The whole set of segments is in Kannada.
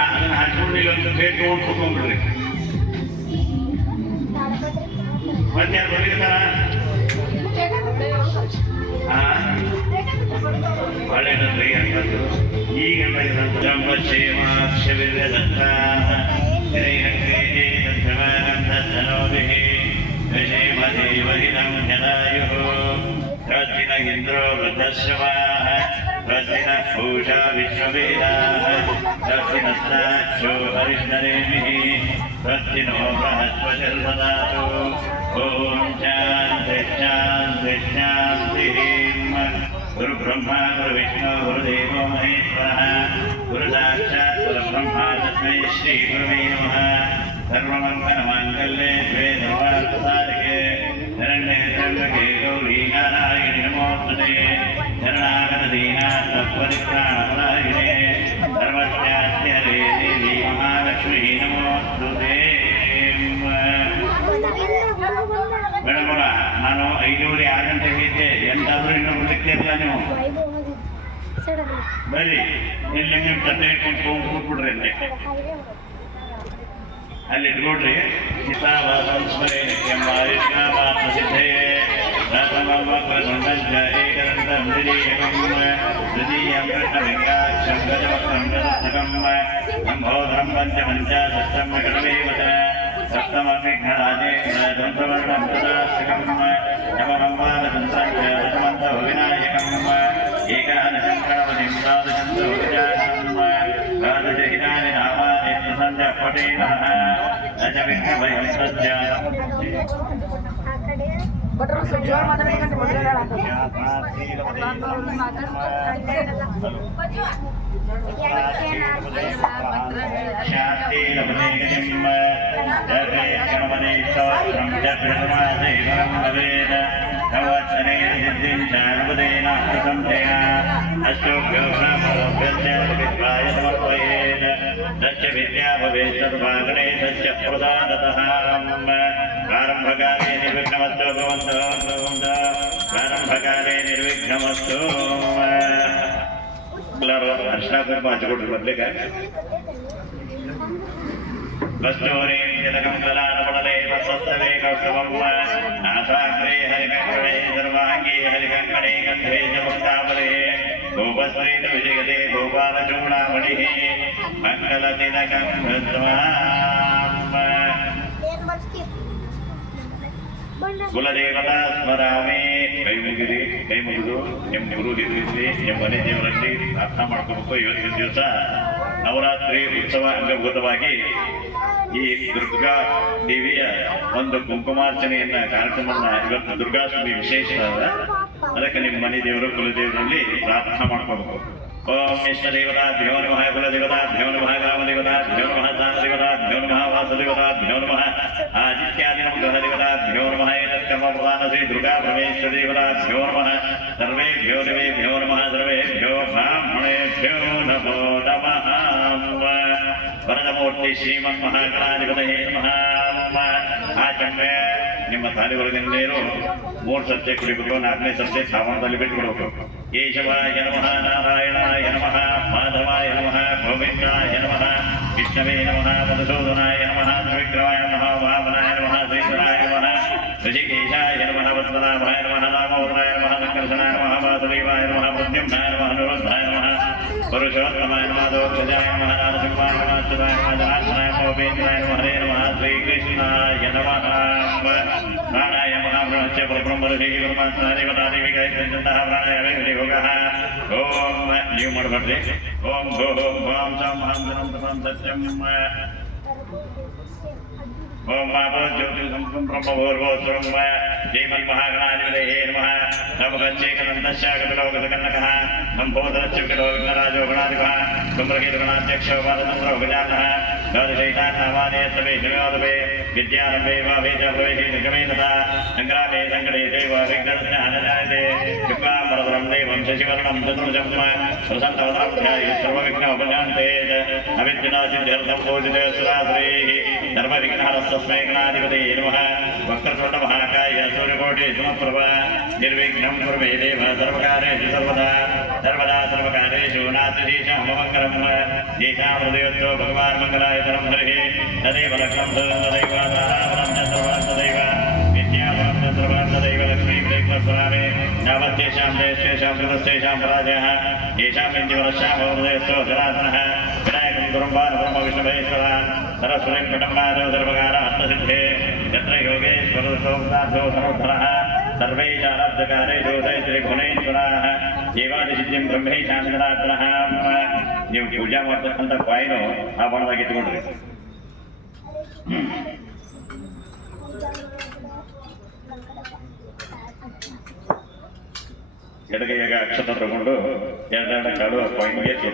ಅದನ್ನ ಹಾಕೊಂಡು ಇಲ್ಲೊಂದು ಪ್ಲೇಟ್ ತಗೊಂಡು ಕುತ್ಕೊಂಡ್ಬಿಡ್ರಿ. ಮತ್ತೆ ಯಾರು ಬಂದಿರ್ತಾರ? ಒಳ್ಳೆಯದ್ರಿ ಅಂತಂದ್ರು. ಈಗ ಪ್ರತಿನ ಇಂದ್ರೋ ವೃದ್ಧಶ್ರವಾಃ ಪ್ರತಿನ ಭೂಷಾ ವಿಶ್ವವೇದಾಃ ಪ್ರತಿನಸ್ತಾಕ್ಷೋ ಹರಿಷ್ಣರೇಮಿಃ ಪ್ರತಿನೋ ಬೃಹಸ್ಪತಿರ್ದದಾತು. ಓಂ ಶಾಂತಿ ಶಾಂತಿ ಶಾಂತಿ. ಗುರು ಬ್ರಹ್ಮ ಗುರು ವಿಷ್ಣು ಗುರುದೇವೋ ಮಹೇಶ್ವರಃ ಗುರು ಸಾಕ್ಷಾತ್ ಪರಬ್ರಹ್ಮ ತಸ್ಮೈ ಶ್ರೀ ಗುರುವೇ ನಮಃ. ಸರ್ವಮಂಗಲಮಾಂಗಲ್ಯೆ ಶಿವೆ ಸರ್ವಾರ್ಥಸಾಧಿಕೆ ಶರಣ್ಯೇ ತ್ರ್ಯಂಬಕೆ ಗೌರಿ ನಾರಾಯಣಿ ನಮೋಸ್ತುತೇ. ಶರಣಾಗತ ದೀನಾಥ ಪರಿತ್ರಾಣಪರಾಯಣೆ ಸರ್ವಸ್ಯಾಸ್ತಿ ಹರೇ ದೇವಿ ಮಹಾಲಕ್ಷ್ಮೀ ನಮೋಸ್ತುತೇ. ಮೇಡಮರ, ನಾನು 5:30 ಗಂಟೆಗೆ ಇದ್ದೆ. ಎಂತಾದ್ರೂ ಇನ್ನೂ ಬಿಡ್ಲಿಕ್ಕಿಲ್ಲ ನೀವು. ಬರೀ ಇಲ್ಲಿ ನೀವು ಕತೆ ಇಟ್ಕೊಂಡು ಕೂತ್ಬಿಡ್ರಿ ಅಂತೆ ಅಲ್ಲಿ ಇಟ್ಕೊಡ್ರಿ. ಸಂಸ್ಮರೆ ಎಂಬ ಸಿದ್ಧೇ ರಥಮವಕ್ರದುಂಡಂಚ ಏಕದಂತಂ ದ್ವಿತೀಯಕಂ ದ್ವಿತೀಯಂ ಕೃಷ್ಣಲಿಂಗಾಕ್ಷಂ ಗಜವಕ್ರಂ ಗಜಸ್ಥಕಂ ಸಂಭೋಧರಂ ಪಂಚಪಂಚಾಶಸ್ತ್ರಂ ಕಡವೇವತ ಸಪ್ತಮವಿಘ್ನರಾಜೇಂದ್ರ ದಂತವರ್ಣಂ ಸದಾಸ್ತಿಕಂ ಯಮಹಂವಾದತಂತ್ರಂ ಚ ಹನುಮಂತೋ ವಿನಾಯಕಂ ಏಕಾದಶಂ ಗಣಪತಿಂ ದ್ವಾದಶಂ ಗಜಾನನಂ ದ್ವಾದಶಹಿತಾನಿ ನಾಮಾನಿ ಪ್ರಸಂಜ ಪಟೇನಃ ದಶ ವಿಘ್ನಭಯಂ ಸಜ್ಜಾನಂ. ವಿದ್ಯಾ ಭವೇತ್ ಸರ್ವಾಗಣೇ ಸತ್ಯ ಪ್ರದಾನತಃ. ಪ್ರಾರಂಭಕಾಲೇ ನಿರ್ವಿಘ್ನಮಸ್ತು ಭವಂತೋ ಪ್ರಾರಂಭಕಾಲೇ ನಿರ್ವಿಘ್ನಮಸ್ತು. ಎಲ್ಲರೂ ಅರ್ಶನ ಕುಂಕುಮ ಹಚ್ಚಿಕೊಟ್ರು ಬರ್ಲಿಕ್ಕೆ. ಕಸ್ತೂರಿ ಜಲಕಂ ಕಲಾನಪಡಲೆ ವಸತ್ತವೇ ಕೌಸ್ತವಂ ನಾಸಾಗ್ರೇ ಹರಿಕಂಕಣೇ ಸರ್ವಾಂಗೀ ಹರಿಕಂಕಣೇ ಗಂಧೇ ಚ ಮುಕ್ತಾಬಲೇ ಗೋಪಸ್ತ್ರೀತ ವಿಜಯತೆ ಗೋಪಾಲಚೂಡಾಮಣಿ ಮಂಗಲತಿಲಕಂ ಹೃದ್ವಾಂ. ಕುಲದೇವತಾ ಸ್ಮರಾಮಿ. ಕೈ ಮುಗಿದು ನಿಮ್ಮ ಗುರು ಹಿರಿಯರಲ್ಲಿ ನಿಮ್ಮ ಮನೆ ದೇವರಲ್ಲಿ ಪ್ರಾರ್ಥನಾ ಮಾಡ್ಕೋಬೇಕು. ಇವತ್ತಿನ ದಿವಸ ನವರಾತ್ರಿ ಉತ್ಸವ ಅಂಗಭೂತವಾಗಿ ಈ ದುರ್ಗಾ ದೇವಿಯ ಒಂದು ಕುಂಕುಮಾರ್ಚನೆಯನ್ನ ಕಾರ್ಯಕ್ರಮವನ್ನ ಇವತ್ತು ದುರ್ಗಾಷ್ಟಮಿ ವಿಶೇಷ ಅದ. ಅದಕ್ಕೆ ನಿಮ್ಮ ಮನೆ ದೇವರು ಕುಲದೇವರಲ್ಲಿ ಪ್ರಾರ್ಥನಾ ಮಾಡ್ಕೋಬೇಕು. ಓಂ ಇಷ್ಟದೇವತಾಭ್ಯೋ ನಮಃ ಕುಲದೇವತಾಭ್ಯೋ ನಮಃ ಗ್ರಾಮದೇವತಾಭ್ಯೋ ನಮಃ ದಾನದೇವತಾಭ್ಯೋ ನಮಃ ವಾಸದೇವತಾಭ್ಯೋ ನಮಃ ಆದಿತ್ಯಾದಿ ಗ್ರಹದೇವತಾಭ್ಯೋ ನಮಃ ಏತತ್ಕರ್ಮಪ್ರಧಾನ ಶ್ರೀ ದುರ್ಗಾ ಪರಮೇಶ್ವರದೇವತಾಭ್ಯೋ ನಮಃ. ಸರ್ವೇಭ್ಯೋ ದೇವೇಭ್ಯೋ ನಮಃ ಸರ್ವೇಭ್ಯೋ ಬ್ರಾಹ್ಮಣೇಭ್ಯೋ ನಮೋ ನಮಃ. ವರದಮೂರ್ತಿ ಶ್ರೀಮನ್ ಮಹಾಗಣಾಧಿಪತಯೇ ನಮಃ. ಆಚಮೆ ನಿಮ್ಮ ತಾಲಿವರದಿಂದೇನು 3 ಸತ್ಯ ಕುಡಿಬೇಕು, 4ನೇ ಸತ್ಯ ಸಾಮಾನದಲ್ಲಿ ಬಿಟ್ಟುಬಿಡಬೇಕು. ಕೇಶವಾಯ ನಮಃ, ನಾರಾಯಣಾಯ ನಮಃ, ಮಾಧವಾಯ ನಮಃ, ಗೋವಿಂದಾಯ ನಮಃ, ವಿಷ್ಣವೇ ನಮಃ, ಮಧುಸೂದನಾಯ ನಮಃ, ತ್ರಿವಿಕ್ರಮಾಯ ನಮಃ, ವಾಮನಾಯ ನಮಃ, ಶ್ರೀಧರಾಯ ನಮಃ, ಋಷಿಕೇಶಾಯ ನಮಃ, ವತ್ಸನಾಭಾಯ ನಮಃ, ನಾಮೋದರಾಯ ನಮಃ, ಸಂಕರ್ಷಣಾಯ ನಮಃ, ವಾಸುದೇವಾಯ ನಮಃ, ಪ್ರದ್ಯುಮ್ನಾಯ ನಮಃ, ಅನುರುದ್ಧಾಯ ನಮಃ, ಪುರುಷೋತ್ತಮಾಯ ನಮಃ, ದೋಕ್ಷಜಾಯ ನಮಃ, ನಾರಸಿಂಹಾಯ ನಮಃ, ಅಚ್ಯುತಾಯ ನಮಃ, ಜನಾರ್ದನಾಯ ನಮಃ, ಉಪೇಂದ್ರಾಯ ನಮಃ, ಹರೇ ನಮಃ, ಶ್ರೀಕೃಷ್ಣಾಯ ನಮಃ. ಪ್ರಾಣಾಯಾಮ ಬ್ರಹ್ಮಚ್ಯ ಪರಬ್ರಹ್ಮ ಋಷಿ ಪರಮಾತ್ಮ ದೇವತಾದೇವಿ ಗಾಯತ್ರಿಯಂತಹ ಪ್ರಾಣಾಯಾಮ ಯೋಗಃ. ಓಂ ನೀವು ಮಾಡಬೇಡ್ರಿ. ಓಂ ಭೋ ಓಂ ಸಂ ಹಂ ಧನಂ ತಪಂ ಸತ್ಯಂ ಓಂ ಜ್ಯೋತಿ ಸಂಸ್ಕೃಂ ಬ್ರಹ್ಮಭೂರ್ಭೋಸ್ವರಂ ಶ್ರೀಮನ್ಮಹಾಗಣಾಧಿಪತಯೇ ನಮಃ. ನಮಗಚ್ಚೇಕದಂತಶ್ಯಾಗತಲೋಕಸಕನ್ನಕಃ ನಂಬೋಧರಚ್ಯುಕಲೋ ವಿಘ್ನರಾಜೋ ಗಣಾಧಿಪಃ ಕುಂಭ್ರಗೀತಗಣಾಧ್ಯಕ್ಷೋ ಪಾದತಂತ್ರೋ ಗಜಾನಃ द्वादशैतान्नामानि सवे शिवोदवे विद्यारम्भे वा वेद प्रवेशे निगमे तथा सङ्ग्रामे सङ्कटे चैव विघ्नस्य हनजायते शुक्लाम्बरधरं देवं शशिवर्णं चतुर्भुजं प्रसन्नवदनाभ्याय सर्वविघ्नोपशान्ते अविद्यनासिद्ध्यर्थं पूजिते सुरासुरैः सर्वविघ्नहरस्तस्मै गणाधिपतये नमः वक्रतुण्डमहाकाय सूर्यकोटि समप्रभा निर्विघ्नं कुरु मे देव सर्वकारेषु सर्वदा सर्वकारेषु नास्ति ममङ्गलं येषां हृदयोत्सव भगवान् मङ्गलायतनं हरिः तदेव लग्नं तदैव ताराबलं चन्द्रवान् तदैव विद्याबलं चन्द्रवान् तदैव लक्ष्मीं प्रेक्षस्वरामे यावत्येषां देशेषां कृतस्तेषां पराजयः येषां इन्द्रिवरस्यां हृदयोत्सव सनातनः विनायकं कुरुम्बान् ब्रह्मविष्णुमहेश्वरान् सरस्वतीं पटम्बादौ सर्वकारार्थसिद्धे यत्र योगेश्वरसोक्तार्थो समुद्धरः सर्वैषाराब्धकारेषु त्रिभुवनेश्वराः ದೇವಾದಿಸಿದ್ಧಿಂ ಬ್ರಹ್ಮೇಶಾಂತರಾತ್ರಃ ನೀವು ಪೂಜಾ ಮಾಡ್ತಕ್ಕಂಥ ಕಾಯಿನು ಆ ಬಣ್ಣದಾಗ ಇಟ್ಕೊಂಡ್ರಿ ಎಡಗೈಯಾಗ ಅಕ್ಷತ ತಗೊಂಡು ಎರಡೆರಡು ಕಾಳು ಕಾಯಿನ್ಗೆ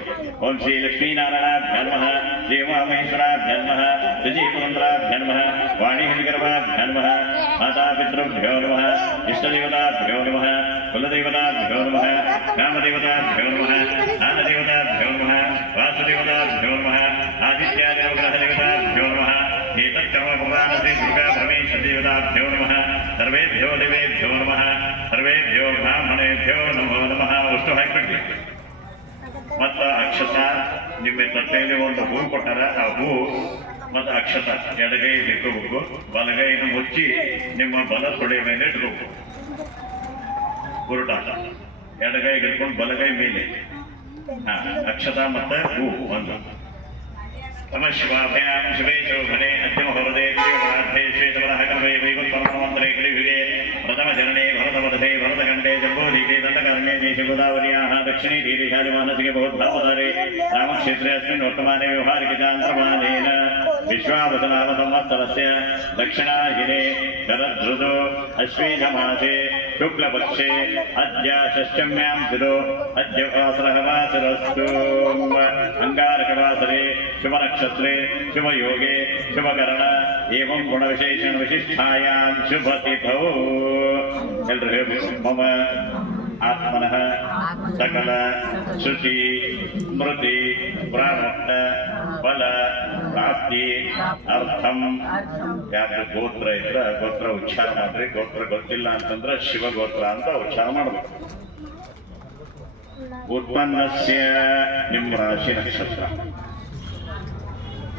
ಓಂ ಶ್ರೀ ಲಕ್ಷ್ಮೀನಾರಾಯಣಾಭ್ಯೋ ನಮಃ ಶ್ರೀ ಉಮಾಮಹೇಶ್ವರಾಭ್ಯೋ ನಮಃ ಶ್ರೀಪುರಂದ್ರಾಭ್ಯೋ ನಮಃ ವಾಣಿಹಿಂಗರ್ವಾಭ್ಯೋ ನಮಃ ಮಾತಾಪಿತೃಭ್ಯೋ ನಮಃ ಇಷ್ಟದೇವತಾಭ್ಯೋ ನಮಃ ಕುಲದೇವತಾಭ್ಯೋ ನಮಃ ಗ್ರಾಮದೇವತಾಭ್ಯೋ ನಮಃ ಜ್ಞಾನದೇವತಾಭ್ಯೋ ನಮಃ ವಾಸುದೇವತಾಭ್ಯೋ ನಮಃ ಆದಿತ್ಯಾದಿಗ್ರಹದೇವತಾಭ್ಯೋ ನಮಃ ಏತತ್ಕರ್ಮಪುರಾಣ ಶ್ರೀ ದುರ್ಗಾ ಪರಮೇಶ್ವರ ದೇವತಾಭ್ಯೋ ನಮಃ ಸರ್ವೇಭ್ಯೋ ದೇವೇಭ್ಯೋ ನಮಃ ಸರ್ವೇಭ್ಯೋ ಬ್ರಾಹ್ಮಣೇಭ್ಯೋ ನಮೋ ನಮಃ ಅಷ್ಟು ಹಾಕಿಬಿಡ್ರಿ ಮತ್ತು ಅಕ್ಷತ ನಿಮ್ಮ ತಟ್ಟೆಯಲ್ಲಿ ಒಂದು ಹೂ ಕೊಟ್ಟಾರ ಆ ಹೂ ಮತ್ತು ಅಕ್ಷತ ಎಡಗೈ ಇಟ್ಕೋಬೇಕು ಬಲಗೈನ ಮುಚ್ಚಿ ನಿಮ್ಮ ಬಲ ತೊಡೆ ಮೇಲೆ ಇಟ್ಕೋಬೇಕು ಉರುಟ ಎಡಗೈ ಇಟ್ಕೊಂಡು ಬಲಗೈ ಮೇಲೆ ಅಕ್ಷತ ಮತ್ತು ಹೂ ಒಂದು नमः शिवाभ्यां शिवे शोभने अद्यमहोदे देवराधे श्वेतवराहकवे वैकुण्ठमन्त्रे कलियुगे प्रथमचरणे भरतवदधे भरतखण्डे जम्बोदीपे दण्डकारण्ये देशगोदावर्याः दक्षिणे धीरेशालि मानसिके बहुधावतारे रामक्षेत्रे अस्मिन् वर्तमाने व्यवहारिकचान्द्रमानेन विश्वावसनाम संवत्सरस्य दक्षिणाहिने शरदृतौ अश्वेधमासे शुक्लपक्षे अद्य षष्ठम्यां तिथौ अद्य वासरः वासरस्तु अंगारकवासरे शुभनक्षत्रे शुभयोगे शुभकरण एवं गुणविशेषण विशिष्टायां शुभतिथौ मम आत्मनः सकल शुचि स्मृति प्रारब्ध फल प्राप्ति अर्थम ಯಾರು ಗೋತ್ರ ಇದ್ರೆ ಗೋತ್ರ ಉಚ್ಚಾರ ಮಾಡ್ರಿ ಗೋತ್ರ ಗೊತ್ತಿಲ್ಲ ಅಂತಂದ್ರೆ ಶಿವಗೋತ್ರ ಅಂತ ಉಚ್ಚಾರ ಮಾಡಬೇಕು ಉತ್ಪನ್ನಸ್ಯ ನಿಮ್ಮ ರಾಶಿ ನಕ್ಷತ್ರ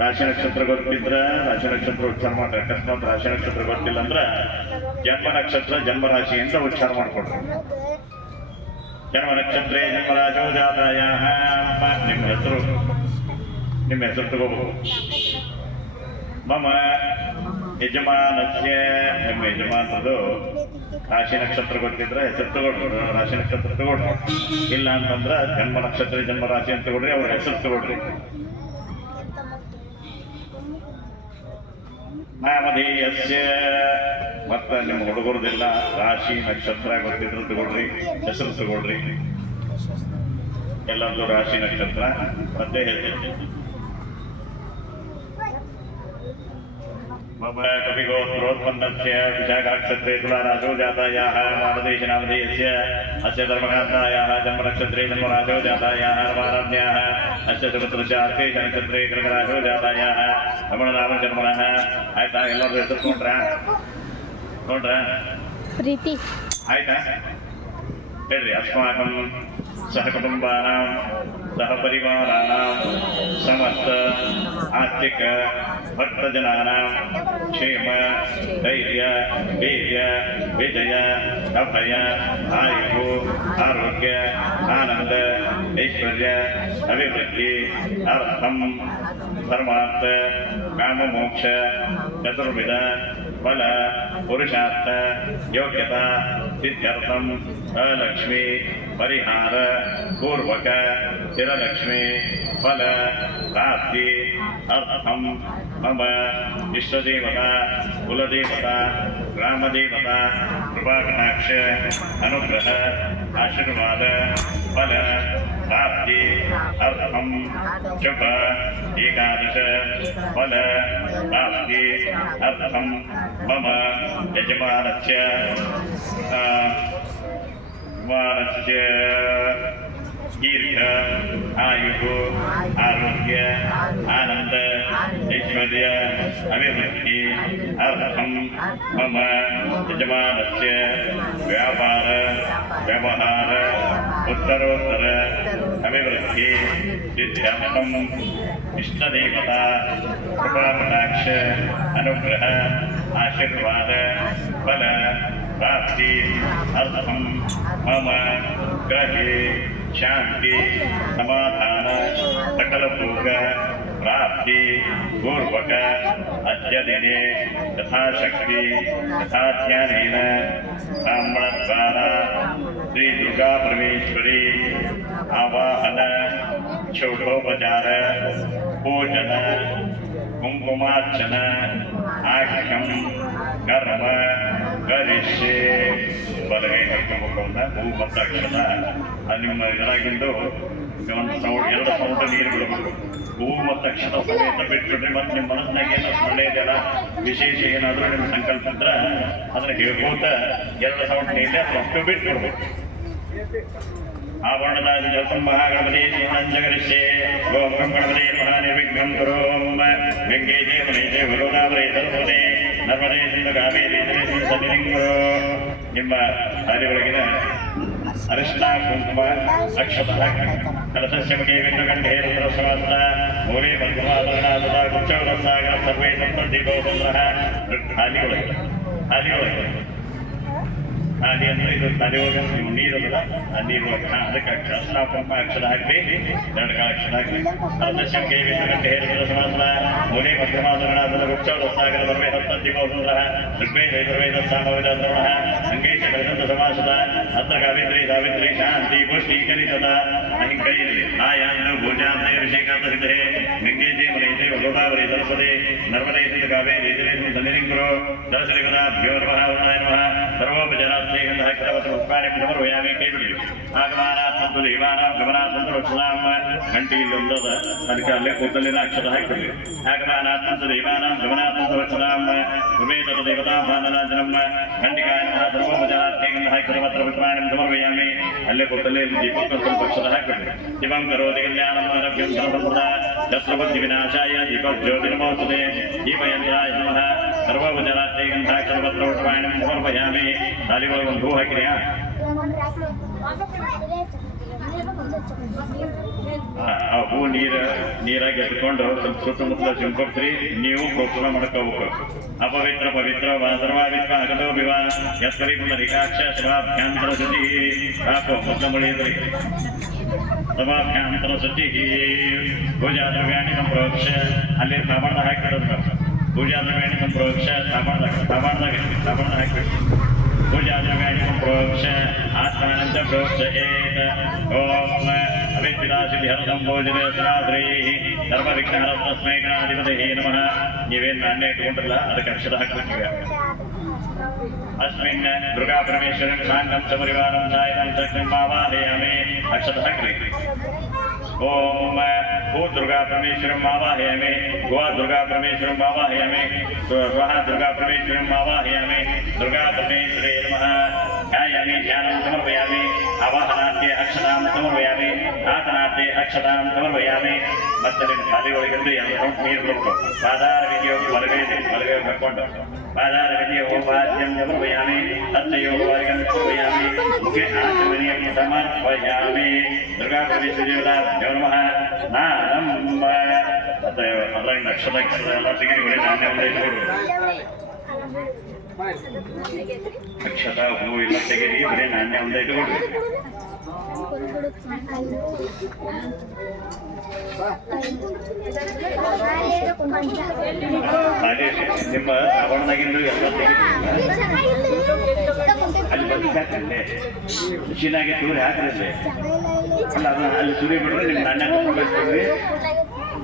ರಾಶಿ ನಕ್ಷತ್ರ ಗೊತ್ತಿದ್ರೆ ರಾಶಿ ನಕ್ಷತ್ರ ಉಚ್ಚಾರ ಮಾಡ್ರಿ ಅಕಸ್ಮಾತ್ ರಾಶಿ ನಕ್ಷತ್ರ ಗೊತ್ತಿಲ್ಲ ಅಂದ್ರೆ ಜನ್ಮ ನಕ್ಷತ್ರ ಜನ್ಮರಾಶಿ ಅಂತ ಉಚ್ಚಾರ ಮಾಡ್ಕೊಡ್ರಿ ಜನ್ಮ ನಕ್ಷತ್ರೇ ಜನ್ಮರಾಶೋ ಜಾತಾಯ ನಿಮ್ಮ ಹೆಸರು ತಗೋಬೇಕು ಮಮ ಯಜಮಾನಸ್ಯ ನಿಮ್ಮ ಯಜಮಾನರದು ರಾಶಿ ನಕ್ಷತ್ರ ಗೊತ್ತಿದ್ರೆ ಹೆಸರು ತಗೊಳ್ರಿ ರಾಶಿ ನಕ್ಷತ್ರ ತಗೊಳ್ರಿ ಇಲ್ಲ ಅಂತಂದ್ರೆ ಜನ್ಮ ನಕ್ಷತ್ರ ಜನ್ಮ ರಾಶಿ ಅಂತ ತಗೊಳ್ರಿ ಅವ್ರ ಹೆಸರು ತಗೊಳ್ರಿ ನಾಮಧೇಯಸ್ಯ ಮತ್ತೆ ನಿಮ್ಮ ಹುಡುಗರದಿಲ್ಲ ರಾಶಿ ನಕ್ಷತ್ರ ಗೊತ್ತಿದ್ರು ತಗೊಳ್ರಿ ಹೆಸರು ತಗೊಳ್ರಿ ಎಲ್ಲರದು ರಾಶಿ ನಕ್ಷತ್ರ ಮತ್ತೆ ಹೇಳ್ತೀನಿ कविगोत्रोत्पन्नस्य विशाखाक्षत्रे तुलाराशो जातायाः वामदेशनामधेयस्य अस्य धर्मकान्तायाः जन्मनक्षत्रे जन्मराशो जातायाः वाराध्याः अस्य सुपुत्रस्य आर्तेश नक्षत्रे कर्कराशो जातायाः रमणराम जन्मनः आಯ್ತಾ ಎಲ್ಲರೂ ಹೆಸರು ನೋಡ್ರ ಪ್ರೀತಿ ಆಯ್ತಾ ಹೇಳ್ರಿ अस्माकं सहकुटुम्बानां सहपरिवाराणां समस्त आस्तिक भक्तजनानां क्षेम धैर्य वीर्य विजय अभय आयु आरोग्य आनंद ऐश्वर्य अभिवृद्धि अर्थम धर्मार्थ काम मोक्ष चतुर्विध फल पुरुषार्थ योग्यता सिद्ध्यर्थम अलक्ष्मी परिहार पूर्वक चिरलक्ष्मी फल प्राप्ति अर्थम मम इष्टदेवता कुलदेवता ग्रामदेवता कृपाकटाक्ष अनुग्रह आशीर्वाद फल प्राप्ति अर्थम शुभ एकादश फल प्राप्ति अर्थम मम यजमानस्य दीर्घ आयु आरोग्य आनंद ऐश्वर्य अभिवृद्धि अर्थम मम यजमानस्य व्यापार व्यवहार उत्तरोत्तर अभिवृद्धि सिद्ध्यर्थम इष्टदेवता कृपाकटाक्ष अनुग्रह आशीर्वाद फल प्राप्ति अर्थम मम ग्रहे शांति समाधान सकल भोग प्राप्ति पूर्वक अद्य दिने यथाशक्ति यथाध्यानेन ब्राह्मणद्वारा श्री दुर्गा परमेश्वरी आवाहन षोडोपचार पूजन कुंकुमार्चन आख्यम कर्म ಕರಿಷ್ಯೆ ಬಲಗೈ ಕರ್ಕೊಂಡ್ಬಂದ ಹೂವು ಮತ್ತು ಅಕ್ಷರ ಅಲ್ಲಿ ನಿಮ್ಮ ಇದರಾಗಿಂದು ಒಂದು ಸೌಂಡ್ ಎರಡು ಸೌಂಡ್ ನೀರು ಬಿಡಬೇಕು ಹೂವು ಮತ್ತು ಅಕ್ಷರ ಸಮೇತ ಬಿಟ್ಬಿಟ್ರಿ ಮತ್ತು ನಿಮ್ಮ ಮನಸ್ಸಿನಾಗ ಏನಾದ್ರು ಒಳ್ಳೆಯದೆಲ್ಲ ವಿಶೇಷ ಏನಾದರೂ ನಿಮ್ಮ ಸಂಕಲ್ಪ ಇದ್ರೆ ಅದನ್ನ ಹೇಳ್ಕೋತ ಎರಡು ಸೌಂಡ್ ನೀರೇ ಅಷ್ಟು ಬಿಟ್ಬಿಡ್ಬೇಕು ಆವರಣದ ಜಪಂ ಮಹಾಗಣಪತಿ ಶಿವನಂಜಗರಿಷ್ಯೆ ಓಂ ಗಣಪತಿ ಮಹಾನಿರ್ವಿಘ್ನಂ ಕುರುಂ ಗಂಗೆ ದೇವನೇ ಗೋದಾವರಿ ಸರ್ವದೇ ನರ್ಮದೇ ಸಿಂಧು ಕಾವೇರಿ ಸನ್ನಿಧಿಂಗರು ನಿಮ್ಮ ಕಾರ್ಯೊಳಗಿನ ಅರಿಶಿನ ಕುಂಕುಮ ಅಕ್ಷತ ಕಲಶಸ್ಯ ಮುಖೇ ವಿಷ್ಣುಗಂಧೇ ರುದ್ರಸ್ವಾಸ್ತ ಮೂಲೆ ಪದ್ಮಾಸನಾದ ಗುಚ್ಚವರಸಾಗರ ಸರ್ವೇ ಸಂತದ್ದೀಪೋಪಂದ್ರಃ ಹಾಲಿಯೊಳಗೆ ಹಾಲಿ ಅಂದ್ರೆ ಇದು ತಲೆಯೊಳಗೆ ನೀವು ನೀರಲ್ಲ ಆ ನೀರು ಅದಕ್ಕೆ ಅಕ್ಷರ ಕುಂಕುಮ ಅಕ್ಷರ ಹಾಕಿ ಎರಡು ಅಕ್ಷರ ಹಾಕಿ ಅರ್ಧಶ್ಯಂ ಕೈ ವಿಷ್ಣುಗಂಧೇ ರುದ್ರಸ್ವಾಸ್ತ ಮೂಲೆ ಪದ್ಮಾಸನಾದ ಗುಚ್ಚವರಸಾಗರ ಸರ್ವೇ ಸಂತದ್ದೀಪೋಪಂದ್ರಃ ಋಗ್ವೇದ ಯಜುರ್ವೇದ ಸಾಮವೇದ ದ್ರೋಣಃ ಅಂಗೈಷ ಕಲಿತ ಸಮಾಸದ ಅತ್ರ ಕಾವಿತ್ರಿ ಸಾವಿತ್ರಿ ಶಾಂತಿ ಪುಷ್ಟೀಕರಿತದ ಅಹಿಂಕೈಲಿ ಆಯಾಂದು ಭೂಜಾಂತೆ ಅಭಿಷೇಕಾಂತ ಸಿದ್ಧೇ ಗಂಗೆ ದೇವನೈತೆ ಗೋದಾವರಿ ಸರಸ್ವತಿ ನರ್ಮದೇ ಸಿಂಧು ಕಾವೇರಿ ಸನ್ನಿಧಿಂಗುರು ದಶರಿಗದಾಭ್ಯೋ ನಮಃ ವರುಣಾಯ ನಮಃ ಸರ್ವೋಪಚಾರಾರ್ಥೇ ಗಂಧಃ ಕರವಸ್ತ್ರ ಪುಷ್ಪಾಣಿ ಸಮರ್ಪಯಾಮಿ ಕೈ ಬಿಡಿ ಆಗಮಾನಾತ್ ಮತ್ತು ದೇವಾನಾಂ ಗಮನಾತ್ ಮತ್ತು ರಕ್ಷಣಾಂ ಗಂಟಿ ಇಲ್ಲೊಂದದ ಅದಕ್ಕೆ ಅಲ್ಲೇ ಕೂದಲಿನ ಅಕ್ಷರ ಹಾಕಿಬಿಡಿ ಆಗಮಾನಾತ್ ಮತ್ತು ದೇವಾನಾಂ ಗಮನಾತ್ ಮತ್ತು ರಕ್ಷಣಾಂ ಉಮೇತ ದೇವತಾ ಭಾನರಾಜನಂ ಖಂಡಿಕಾಯ ನಮಃ ಸರ್ವೋಪಚಾರಾರ್ಥೇ ಗಂಧಃ ಕರವಸ್ತ್ರ ಪುಷ್ಪಾಣಿ ಸಮರ್ಪಯಾಮಿ ಅಲ್ಲೇ ಕೂದಲೇ ದೀಪಕ್ಕೆ ಸ್ವಲ್ಪ ಅಕ್ಷರ ಹಾಕಿಬಿಡಿ ದಿವಂ ಕರೋತಿ ಕಲ್ಯಾಣಂ ಆರೋಗ್ಯಂ ಧನಸಂಪದಾ ಶತ್ರುಬುದ್ಧಿ ವಿನಾಶಾಯ ದೀಪಜ್ಯೋತಿರ್ಮೋಸ್ತುತೆ ದೀಪಯಂತ್ರಾಯ ನಮಃ ಸರ್ವೋಪಚಾರಾರ್ಥೇ ಗಂಧಃ ಕರವಸ್ತ್ರ ಪುಷ್ಪಾಣಿ ಸಮರ್ಪಯಾಮಿ ತಾಲಿಗಳು ಒಂದು ಹೂ ಹಾಕಿರಿಯಾ ಆ ಹೂ ನೀರಾಗಿ ಎತ್ಕೊಂಡು ಸ್ವಲ್ಪ ಸುತ್ತಮುತ್ತಲ ಸಿಂಪಡಿಸ್ರಿ ನೀವು ಪ್ರೋತ್ಸಾಹ ಮಾಡ್ಕೋಬೇಕು ಅಪವಿತ್ರ ಪವಿತ್ರ ಸರ್ವಾವಿತ್ರ ಅಗದೋ ವಿವ ಯತ್ಪರಿ ಪುನರಿಕಾಕ್ಷ ಸಭಾಭ್ಯಾಂತರ ಶುಚಿ ಸಾಕು ಮೊದಲ ಮಳೆಯಿದ್ರಿ ಸಭಾಭ್ಯಾಂತರ ಶುಚಿ ಪೂಜಾ ದ್ರವ್ಯಾಣಿ ಸಂಪ್ರೋಕ್ಷ ಅಲ್ಲಿ ಸಾಮಾನ ಹಾಕಿಬಿಡೋದು ಪೂಜಾ ದ್ರವ್ಯಾಣಿ ಸಂಪ್ರೋಕ್ಷ ಸಾಮಾನದಾಗ ಹಾಕಿಬಿಡಿ पूजा द्रव्याणि प्रोक्ष आत्मानं च प्रोक्षयेत् ओम अविद्यासिद्धिहरतं भोजनेश्वराद्रैः सर्वविघ्नहरस्तस्मै गणाधिपतये नमः ನೀವೇನು ನಾಣ್ಯ ಇಟ್ಕೊಂಡ್ರಲ್ಲ ಅದಕ್ಕೆ ಅಕ್ಷರ ಹಾಕ್ಬೇಕು अस्मिन् दुर्गा परमेश्वरं शान्तं च परिवारं सायं चक्रं आवाहयामि अक्षर हाक्रि ओम भू दुर्गा परमेश्वरं आवाहयामि गोवा दुर्गा परमेश्वरं आवाहयामि स्वाहा दुर्गा परमेश्वरं आवाहयामि दुर्गा परमेश्वरे नमः ध्यायामि ध्यानं समर्पयामि आवाहनार्थे अक्षतां समर्पयामि आसनार्थे अक्षतां समर्पयामि ಮತ್ತೆ ಖಾಲಿ ಒಳಗಿಂದ ಎಲ್ಲ ನೀರು ಬರಬೇಕು ಪಾದಾರ ವಿಧಿಯೋ ಬಲಗೈ ಕರ್ಕೊಂಡು ಪಾದಾರ ವಿಧಿಯೋ ವಾದ್ಯಂ ಸಮರ್ಪಯಾಮಿ ತತ್ತಯೋ ವಾರ್ಗಂ ಸಮರ್ಪಯಾಮಿ ಮುಖೆ ಆಚಮನಿಯಂ ಸಮರ್ಪಯಾಮಿ ದುರ್ಗಾ ಪರಮೇಶ್ವರಿ ದೇವತಾಭ್ಯೋ ನಮಃ ನಾನಂ ಅದ್ರಾಗ ನಕ್ಷತ್ರ ಎಲ್ಲ ತೆಗೆದು ನಾಣ್ಯ ಒಂದು ಇಟ್ಕೊಡು ಅಕ್ಷತ ಹೂ ಎಲ್ಲ ತೆಗೆದು ಬರೀ ನಾಣ್ಯ ಒಂದು ಇಟ್ಕೊಡು ನಿಮ್ಮ ರಾವಣದಾಗಿಂದು ಎಲ್ಲ ಅಲ್ಲಿ ಬಂದಿದ್ದಾಕಲ್ಲೇ ಖುಷಿನಾಗೆ ತೂರಿ ಹಾಕಿದ್ರೆ ಅಲ್ಲ ಅದನ್ನ ಅಲ್ಲಿ ಸುರಿ ಬಿಡ್ರೆ ನಿಮ್ಮ ನಾಣ್ಯ ತಗೊಂಡ್ರಿ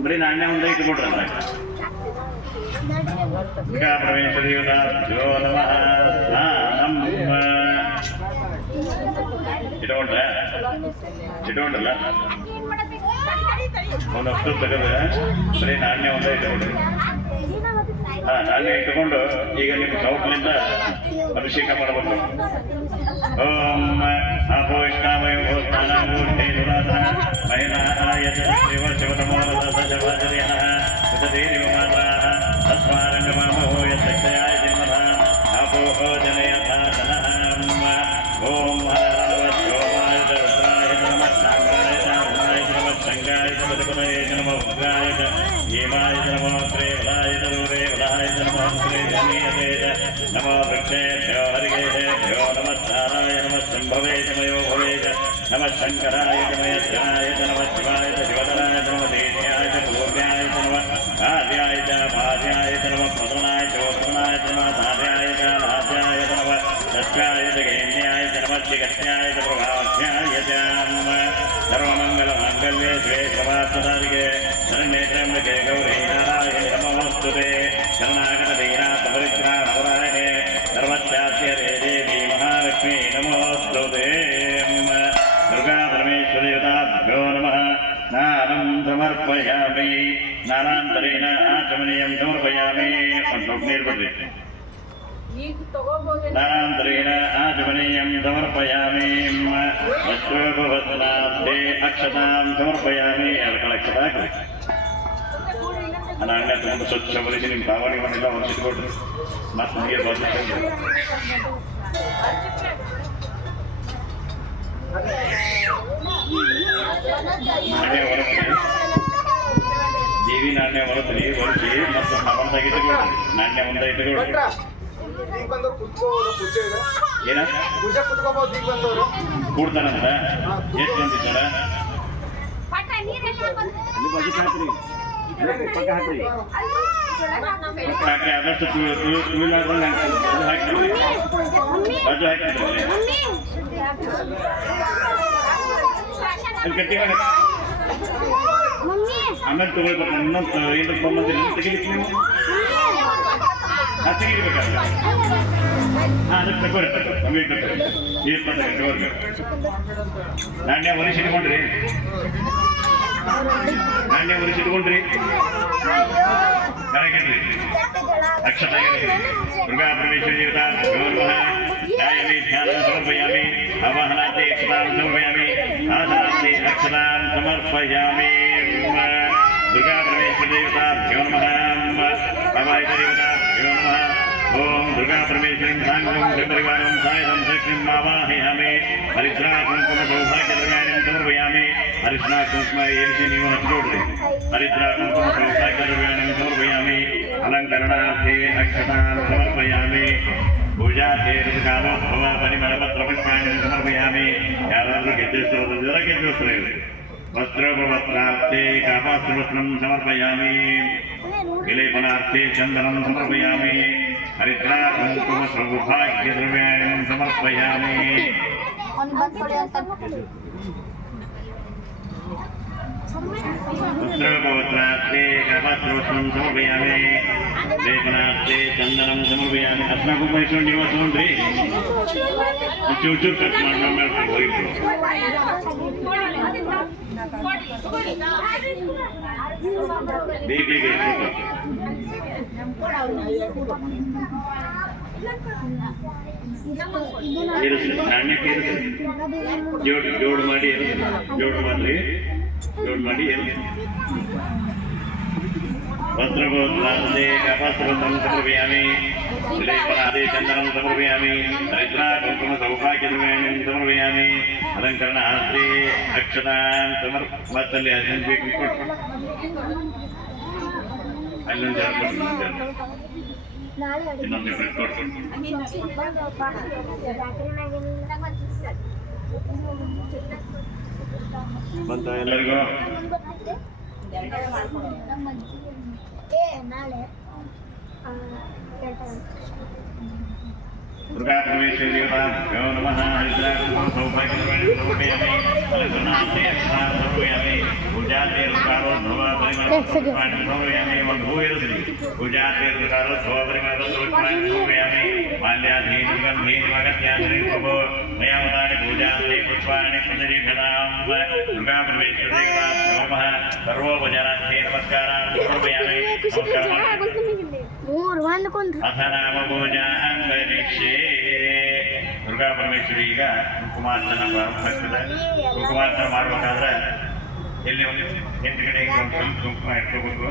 ಬರೀ ನಾಣ್ಯ ಒಂದು ಇಟ್ಬಿಡ್ರಿ ಅದ್ರಾಗ ದುರ್ಗಾ ಪರಮೇಶ್ವರಿ ದೇವತಾಭ್ಯೋ ನಮಃ ಇಟ್ಕೊಂಡ್ರಲ್ಲ ಒಂದು ಅಷ್ಟು ತೆಗೆದು ಬರೀ ನಾಣ್ಯ ಒಂದೇ ಇಟ್ಕೊಂಡ್ರಿ. ನಾಣ್ಯ ಇಟ್ಟುಕೊಂಡು ಈಗ ನಿಮ್ಮ ಸೌಟ್ನಿಂದ ಅಭಿಷೇಕ ಮಾಡಬೇಕು. ಓಂ ಆಪೋ ಇಷ್ಟಾಮಯೋ ಸ್ನಾನಾಭೂಷೇ ದುರಾಧನ ಮಹಿಳಾಯ ಶಿವ ಶಿವತಮೋರಸರ್ಯ ಸುತದೇವ ಮಾತಾ ತಸ್ಮಾರಂಗಮಾಮೋ ಯಶಕ್ತಯಾಯ ಜನ್ಮಧ ಆಪೋ ಜನಯಥಾಧನ. ಓಂ ಹರಹರವತ್ರೋಮಾಯ ರುದ್ರಾಯ ನಮಃ ನಾಗಾಯ ಧನಾಯ ನಮಃ ಶಂಗಾಯ ಪದಪದಯ ನಮಃ ಉಗ್ರಾಯ ಹೇಮಾಯ ನಮಃ ಶ್ರೇವಲಾಯ ರೇವಲಾಯ ನಮಃ ಶ್ರೀ ಧನೀಯತೆ ನಮೋ ವೃಕ್ಷೇಭ್ಯೋ ಹರಿಗೇಭ್ಯೋ ನಮಸ್ಕಾರಾಯ ನಮಃ ಸಂಭವೇ ಮಯೋ ಭವೇ ನಮಃ ಶಂಕರಾಯ ಮಯಜ್ಞಾಯ ನಮಃ ಶಿವಾಯ ಶಿವಧರಾಯ ನಮಃ ದೇವ್ಯಾಯ ಭೂಮ್ಯಾಯ ನಮಃ ಆರ್ಯಾಯ ಭಾರ್ಯಾಯ ನಮಃ ಪದ್ಮನಾಯ ಚೋತ್ಮನಾಯ ನಮಃ ಧಾರ್ಯಾಯ ಭಾರ್ಯಾಯ ನಮಃ ಸತ್ಯಾಯ ಗೇಮ್ಯಾಯ ನಮಃ ಚಿಗತ್ಯಾಯ ಪ್ರಭಾವ್ಯಾಯ ಸರ್ವಮಂಗಲ ಮಾಂಗಲ್ಯೇ ಶ್ರೀ ಪ್ರಭಾತದಾರಿಗೆ ಶರಣ್ಯೇ ತ್ರ್ಯಂಬಕೆ ಗೌರಿ ನಾರಾಯಣಿ ನಮೋಸ್ತುತೆ ಶರಣಾಗತ ದೀನಾಥ ಪರಿತ್ರಾಣ ಪರಾಯಣೆ ಸರ್ವತ್ಯಾಸ್ಯ ದೇವಿ ಮಹಾಲಕ್ಷ್ಮೀ ನಮೋಸ್ತುತೆ. ದುರ್ಗಾ ಪರಮೇಶ್ವರಿ ಯುತಾಭ್ಯೋ ನಮಃ. ಸ್ನಾನಂ ಸಮರ್ಪಯಾಮಿ. ಸ್ನಾನಾಂತರೇಣ ಆಚಮನೀಯಂ ಸಮರ್ಪಯಾಮಿ. ಒಂದು ಸ್ವಲ್ಪ ನೀರು ಬಿಡ್ರಿ. ಸ್ನಾನಾಂತರೇಣ ಆಚಮನೀಯಂ ಸಮರ್ಪಯಾಮಿ. ವಸ್ತ್ರೋಪವಸ್ತ್ರಾರ್ಥೇ ಅಕ್ಷತಾಂ ಸಮರ್ಪಯಾಮಿ. ಎರಡು ಅಕ್ಷತ ಹಾಕ್ರಿ. ನಾಣ್ಯ ತಗೊಂಡು ಸ್ವಚ್ಛಗೊಳಿಸಿ ನಿಮ್ಮ ಭಾವನೆಗಳನ್ನೆಲ್ಲ ಹೊರಸಿಟ್ಕೊಡ್ರಿ. ಮತ್ತೆ ನೀರು ಬರ್ಲಿಕ್ಕೆ ನಾಣ್ಯ ಹೊರತ್ರಿ. ದೇವಿ ನಾಣ್ಯ ಹೊರತ್ರಿ ಹೊರಸಿ ಮತ್ತು ಸಾಮಾನ್ಯ ಇಟ್ಟುಕೊಡ್ರಿ. ನಾಣ್ಯ ಒಂದ ಇಟ್ಟುಕೊಡ್ರಿ. ಏನ ಕೂಡ್ತಾರಂತ ಎಷ್ಟು ಬಂದಿದ್ದಾರ ಹಾಕ್ರಿ. ಆದಷ್ಟು ತುಳಿಲಾರ್ದಂಗೆ ಹಾಕ್ತಿದ್ರಿ. ಬಾಜು ಹಾಕ್ತಿದ್ರಿ. ಅಲ್ಲಿ ಗಟ್ಟಿ ಆಮೇಲೆ ತಗೊಳ್ಬೇಕು. ಇನ್ನೊಂದು ಏನು ತೊಗೊಂಬಂದಿರಿ ತೆಗಿಲಿಕ್ಕೆ ನೀವು ತೆಗಿಬೇಕಾದ್ರೆ ಅದಕ್ಕೆ ತಗೋರಿ. ನಮಗೆ ತಗೋರಿ. ನೀರು ತಗೋರಿ. ನಾಣ್ಯ ಒರಿಸಿಟ್ಕೊಂಡ್ರಿ. ನಾಣ್ಯ ಒರಿಸಿಟ್ಕೊಂಡ್ರಿ. ಕರಗಿದ್ರಿ. ಅಕ್ಷತಾಗಿರ್ರಿ. ದುರ್ಗಾ ಪರಮೇಶ್ವರಿ ಧ್ಯಾಯಾಮಿ ಧ್ಯಾನ ಸಮರ್ಪಯಾಮಿ. ಆವಾಹನಾರ್ಥಿ ಅಕ್ಷತಾಂ ಸಮರ್ಪಯಾಮಿ. ಆಸನಾರ್ಥಿ ಅಕ್ಷತಾಂ ಸಮರ್ಪಯಾಮಿ. ದುರ್ಗಾ ಪರಮೇಶ್ವರಿ ದೇವತಾಭ್ಯೋ ನಮಃ. ಭವಾಯತರಿ ದೇವತಾಭ್ಯೋ ನಮಃ. ಓಂ ದುರ್ಗಾ ಪರಮೇಶ್ವರಿ ಸಾಂಗಂ ಪರಿವಾರಂ ಸಾಯಂ ಶಕ್ತಿಂ ಆವಾಹಯಾಮಿ. ಹರಿದ್ರಾ ಕುಂಕುಮ ಸೌಭಾಗ್ಯದ್ರವ್ಯಾಣಿಂ ಸಮರ್ಪಯಾಮಿ. ಹರಿದ್ರಾ ಕುಂಕುಮ ಏರಿಸಿ ನೀವು ಹಚ್ಚಿಕೊಡ್ರಿ. ಹರಿದ್ರಾ ಕುಂಕುಮ ಸೌಭಾಗ್ಯದ್ರವ್ಯಾಣಿಂ ಸಮರ್ಪಯಾಮಿ. ಅಲಂಕರಣಾರ್ಥೇ ಅಕ್ಷತಾಂ ಸಮರ್ಪಯಾಮಿ. ಪೂಜಾರ್ಥೇ ಋತುಕಾಲೋದ್ಭವ ಪರಿಮಳಪತ್ರ ಪುಷ್ಪಾಣಿ ಸಮರ್ಪಯಾಮಿ. ಯಾರಾದರೂ ಗೆಜ್ಜೆಸ್ತೋತ್ರ ಗೆಜ್ಜೆಸ್ತ್ರ ಇದೆ. ವಸ್ತ್ರೋಪವಸ್ತ್ರಾರ್ಥೇ ಕಾಪಾಸ್ತ್ರವಸ್ತ್ರಂ ಸಮರ್ಪಯಾಮಿ. ವಿಲೇಪನಾರ್ಥೇ ಚಂದನಂ ಸಮರ್ಪಯಾಮಿ. ಹರಿದ್ರಾ ಕುಂಕುಮ ಸೌಭಾಗ್ಯದ್ರವ್ಯಾಣಿಂ ಸಮರ್ಪಯಾಮಿ. ವಸ್ತ್ರೋಪವಸ್ತ್ರಾರ್ಥೇ ಕಾಪಾಸ್ತ್ರವಸ್ತ್ರಂ ಸಮರ್ಪಯಾಮಿ. ಲೇಪನಾರ್ಥೇ ಚಂದನಂ ಸಮರ್ಪಯಾಮಿ. ಅರ್ಶನ ಕುಂಕುಮ ಇಸ್ಕೊಂಡು ನೀವು ಹಚ್ಕೊಂಡ್ರಿ. ಚೂರು ಚೂರು ಕಟ್ ಮಾಡಿ ಹೋಗಿದ್ರು. ಬೇಗ ಇರಿಸ್ರಿ. ನಾಣ್ಯಕ್ಕೆ ಇರಿಸ್ರಿ. ಜೋಡು ಮಾಡಿ ಇರಿಸ್ರಿ. ಜೋಡು ಮಾಡ್ರಿ. ಜೋಡು ಮಾಡಿ ಇರಿಸ್ರಿ. ವಸ್ತ್ರಗೋತ್ರಾರ್ಥೇ ಕಪಾಸ್ತ್ರವಸ್ತ್ರಂ ಸಮರ್ಪಯಾಮಿ. ವಿಲೇಪನಾರ್ಥೇ ಚಂದನಂ ಸಮರ್ಪಯಾಮಿ. ಹರಿದ್ರಾ ಕುಂಕುಮ ಸೌಭಾಗ್ಯದ್ರವ್ಯಾಣಿಂ ಸಮರ್ಪಯಾಮಿ. ಅಲಂಕರಣಾರ್ಥೇ ಅಕ್ಷತಾಂ ಮತ್ತಲ್ಲಿ ಅರ್ಜೆಂಟ್ ಬೇಕು ಕೊಟ್ಟು ಅಲ್ಲೊಂದು ಇನ್ನೊಂದು ಕೊಟ್ಟು ಬಂತ ಎಲ್ಲರಿಗೂ. ದುರ್ಗಾ ಪರಮೇಶ್ವರಿ ದೇವತಾಭ್ಯೋ ನಮಃ. ಹರಿದ್ರಾ ಕುಂಕುಮ ಸೌಭಾಗ್ಯದ್ರವ್ಯಾಣಿಂ ಸಮರ್ಪಯಾಮಿ. ಅಲಂಕರಣಾರ್ಥೇ ಅಕ್ಷತಾಂ ಸಮರ್ಪಯಾಮಿ. ಪೂಜಾರ್ಥೇ ಋತುಕಾಲೋದ್ಭವ ಪರಿಮಳಪತ್ರ ಪುಷ್ಪಾಣಿ ಸಮರ್ಪಯಾಮಿ. ಒಂದು ಹೂ ಇರಿಸ್ರಿ. ಪೂಜಾರ್ಥೇ ಋತುಕಾಲೋದ್ಭವ ಪರಿಮಳಪತ್ರ ಪುಷ್ಪಾಣಿ ಸಮರ್ಪಯಾಮಿ. ಮಾಲ್ಯಾಧೀನಿ ಗಂಧೀನಿ ಅಗತ್ಯಾಧೀನಿ ಪ್ರಭೋ ಮಯಾವತಾನಿ ಪೂಜಾರ್ಥೇ ಪುಷ್ಪಾಣಿ ಪ್ರತಿರೀಕ್ಷತಾಂ. ದುರ್ಗಾ ಪರಮೇಶ್ವರಿ ದೇವತಾಭ್ಯೋ ನಮಃ. ಸರ್ವೋಪಚಾರಾರ್ಥೇ ನಮಸ್ಕಾರಾನ್ ಸಮರ್ಪಯಾಮಿ. ಅಥ ನಾಮ ಪೂಜಾ ಅಂಗರಿಷ್ಯೇ. ದುರ್ಗಾ ಪರಮೇಶ್ವರಿ ಈಗ ಕುಂಕುಮಾರ್ಚನ ಪ್ರಾರಂಭಿಸ್ತದೆ. ಕುಂಕುಮಾರ್ಚನೆ ಮಾಡಬೇಕಾದ್ರೆ ಎಲ್ಲಿ ಒಂದು ಹಿಂದ್ಗಡೆ ಒಂದು ಸ್ವಲ್ಪ ಕುಂಕುಮ ಇಟ್ಕೋಬೇಕು.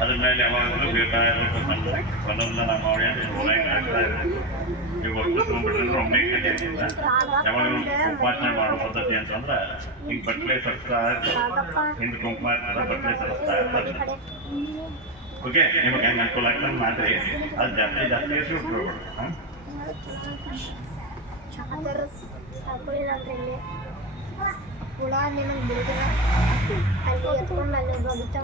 ಅದ್ರ ಮೇಲೆ ಯಾವಾಗಲೂ ಬೇಕಾಗಿರ್ಬೇಕು. ಒಂದೊಂದು ನಮ್ಮ ಅವಳಿ ಹಾಕ್ತಾ ಇರ್ಬೇಕು. ನೀವು ಒಟ್ಟು ತುಂಬಿಟ್ರೆ ಒಮ್ಮೆ ಕಟ್ಟಿ ಆಗ್ತಿಲ್ಲ. ಯಾವಾಗಲೂ ಕುಂಕುಮಾರ್ಚನೆ ಮಾಡೋ ಪದ್ಧತಿ ಅಂತಂದ್ರೆ ಹಿಂಗೆ ಬಟ್ಟಲೆ ಸರಿಸ್ತಾ ಇರ್ತಾರೆ. ಹಿಂದೆ ಕುಂಕುಮ ಇರ್ತದೆ, ಬಟ್ಟಲೆ ಸರಿಸ್ತಾ ಇರ್ತಾರೆ. ಓಕೆ, ನಿಮಗೆ ಹೆಂಗೆ ಅನುಕೂಲ ಆಗ್ತದೆ ಮಾಡಿರಿ. ಅದು ಜಾಸ್ತಿ ಜಾಸ್ತಿ ಎಷ್ಟು ಉಟ್ಕೊಳ್ಬೇಡಿ. ಕೂಡ ನಿಮಗೆ ಬಿಡುಗಡೆ ಅಲ್ಲಿ ಎತ್ಕೊಂಡು ಅಲ್ಲಿ ಬದುತ್ತಾ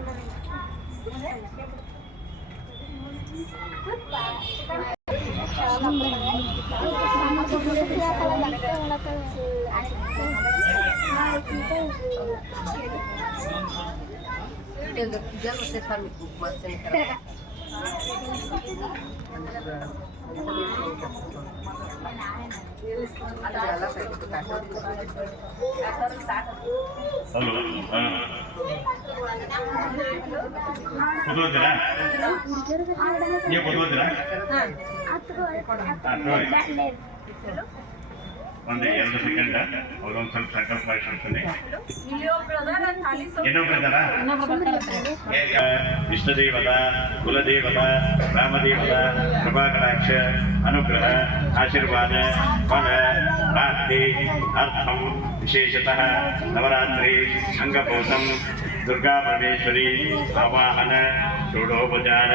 ಹಲೋ, ಕುತ್ಕೋತೀರಾ? ನೀವು ಕುತ್ಕೋತೀರಾ? ಒಂದು 2 ಸೆಕೆಂಡ್ ಅವ್ರೊಂದು ಸ್ವಲ್ಪ ಸಂಕಲ್ಪ ಮಾಡಿಸ್ತೀನಿ. ಇನ್ನೊಬ್ರು ಇದ್ದಾರಾ? ಇಷ್ಟದೇವತ, ಕುಲದೇವತ, ರಾಮದೇವತ, ಕೃಪಾಕಟಾಕ್ಷ, ಅನುಗ್ರಹ, ಆಶೀರ್ವಾದ, ಫಲ, ಪ್ರಾಪ್ತಿ, ಅರ್ಥಂ, ವಿಶೇಷತಃ ನವರಾತ್ರಿ ಅಂಗಪೌತಂ ದುರ್ಗಾ ಪರಮೇಶ್ವರಿ ಆವಾಹನ ಷೋಡೋಪಚಾರ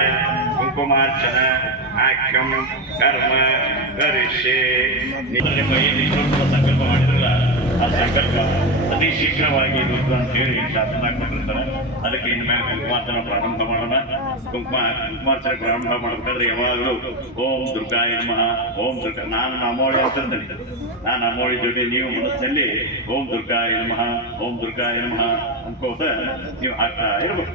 ಕುಂಕುಮಾರ್ಚನ ಆಖ್ಯಂ ಕರ್ಮ ಕರಿಷ್ಯೆ. ಸಂಕಲ್ಪ ಮಾಡಿದ್ರಲ್ಲ, ಆ ಸಂಕಲ್ಪ ಅತಿ ಶೀಘ್ರವಾಗಿ ಇರುವುದು ಅಂತ ಹೇಳಿ ಶಾಸನ ಕೊಟ್ಟಿರ್ತಾರೆ. ಅದಕ್ಕೆ ಇನ್ನು ಮೇಲೆ ಕುಂಕುಮಾರ್ಚನೆ ಪ್ರಾರಂಭ ಮಾಡೋಣ. ಕುಂಕುಮಾರ್ಚನೆ ಪ್ರಾರಂಭ ಮಾಡಬೇಕಾದ್ರೆ ಯಾವಾಗಲೂ ಓಂ ದುರ್ಗಾಯ ನಮಃ, ಓಂ ದುರ್ಗಾ. ನಾನು ನಮ್ಮೋಳಿ ಅಂತಂದ್ರೆ ನಾನು ನಮ್ಮೋಳಿ ಜೊತೆ ನೀವು ಮನಸ್ಸಲ್ಲಿ ಓಂ ದುರ್ಗಾಯ ನಮಃ, ಓಂ ದುರ್ಗಾಯ ನಮಃ ಅನ್ಕೋತ ನೀವು ಆಗ್ತಾ ಇರ್ಬೇಕು.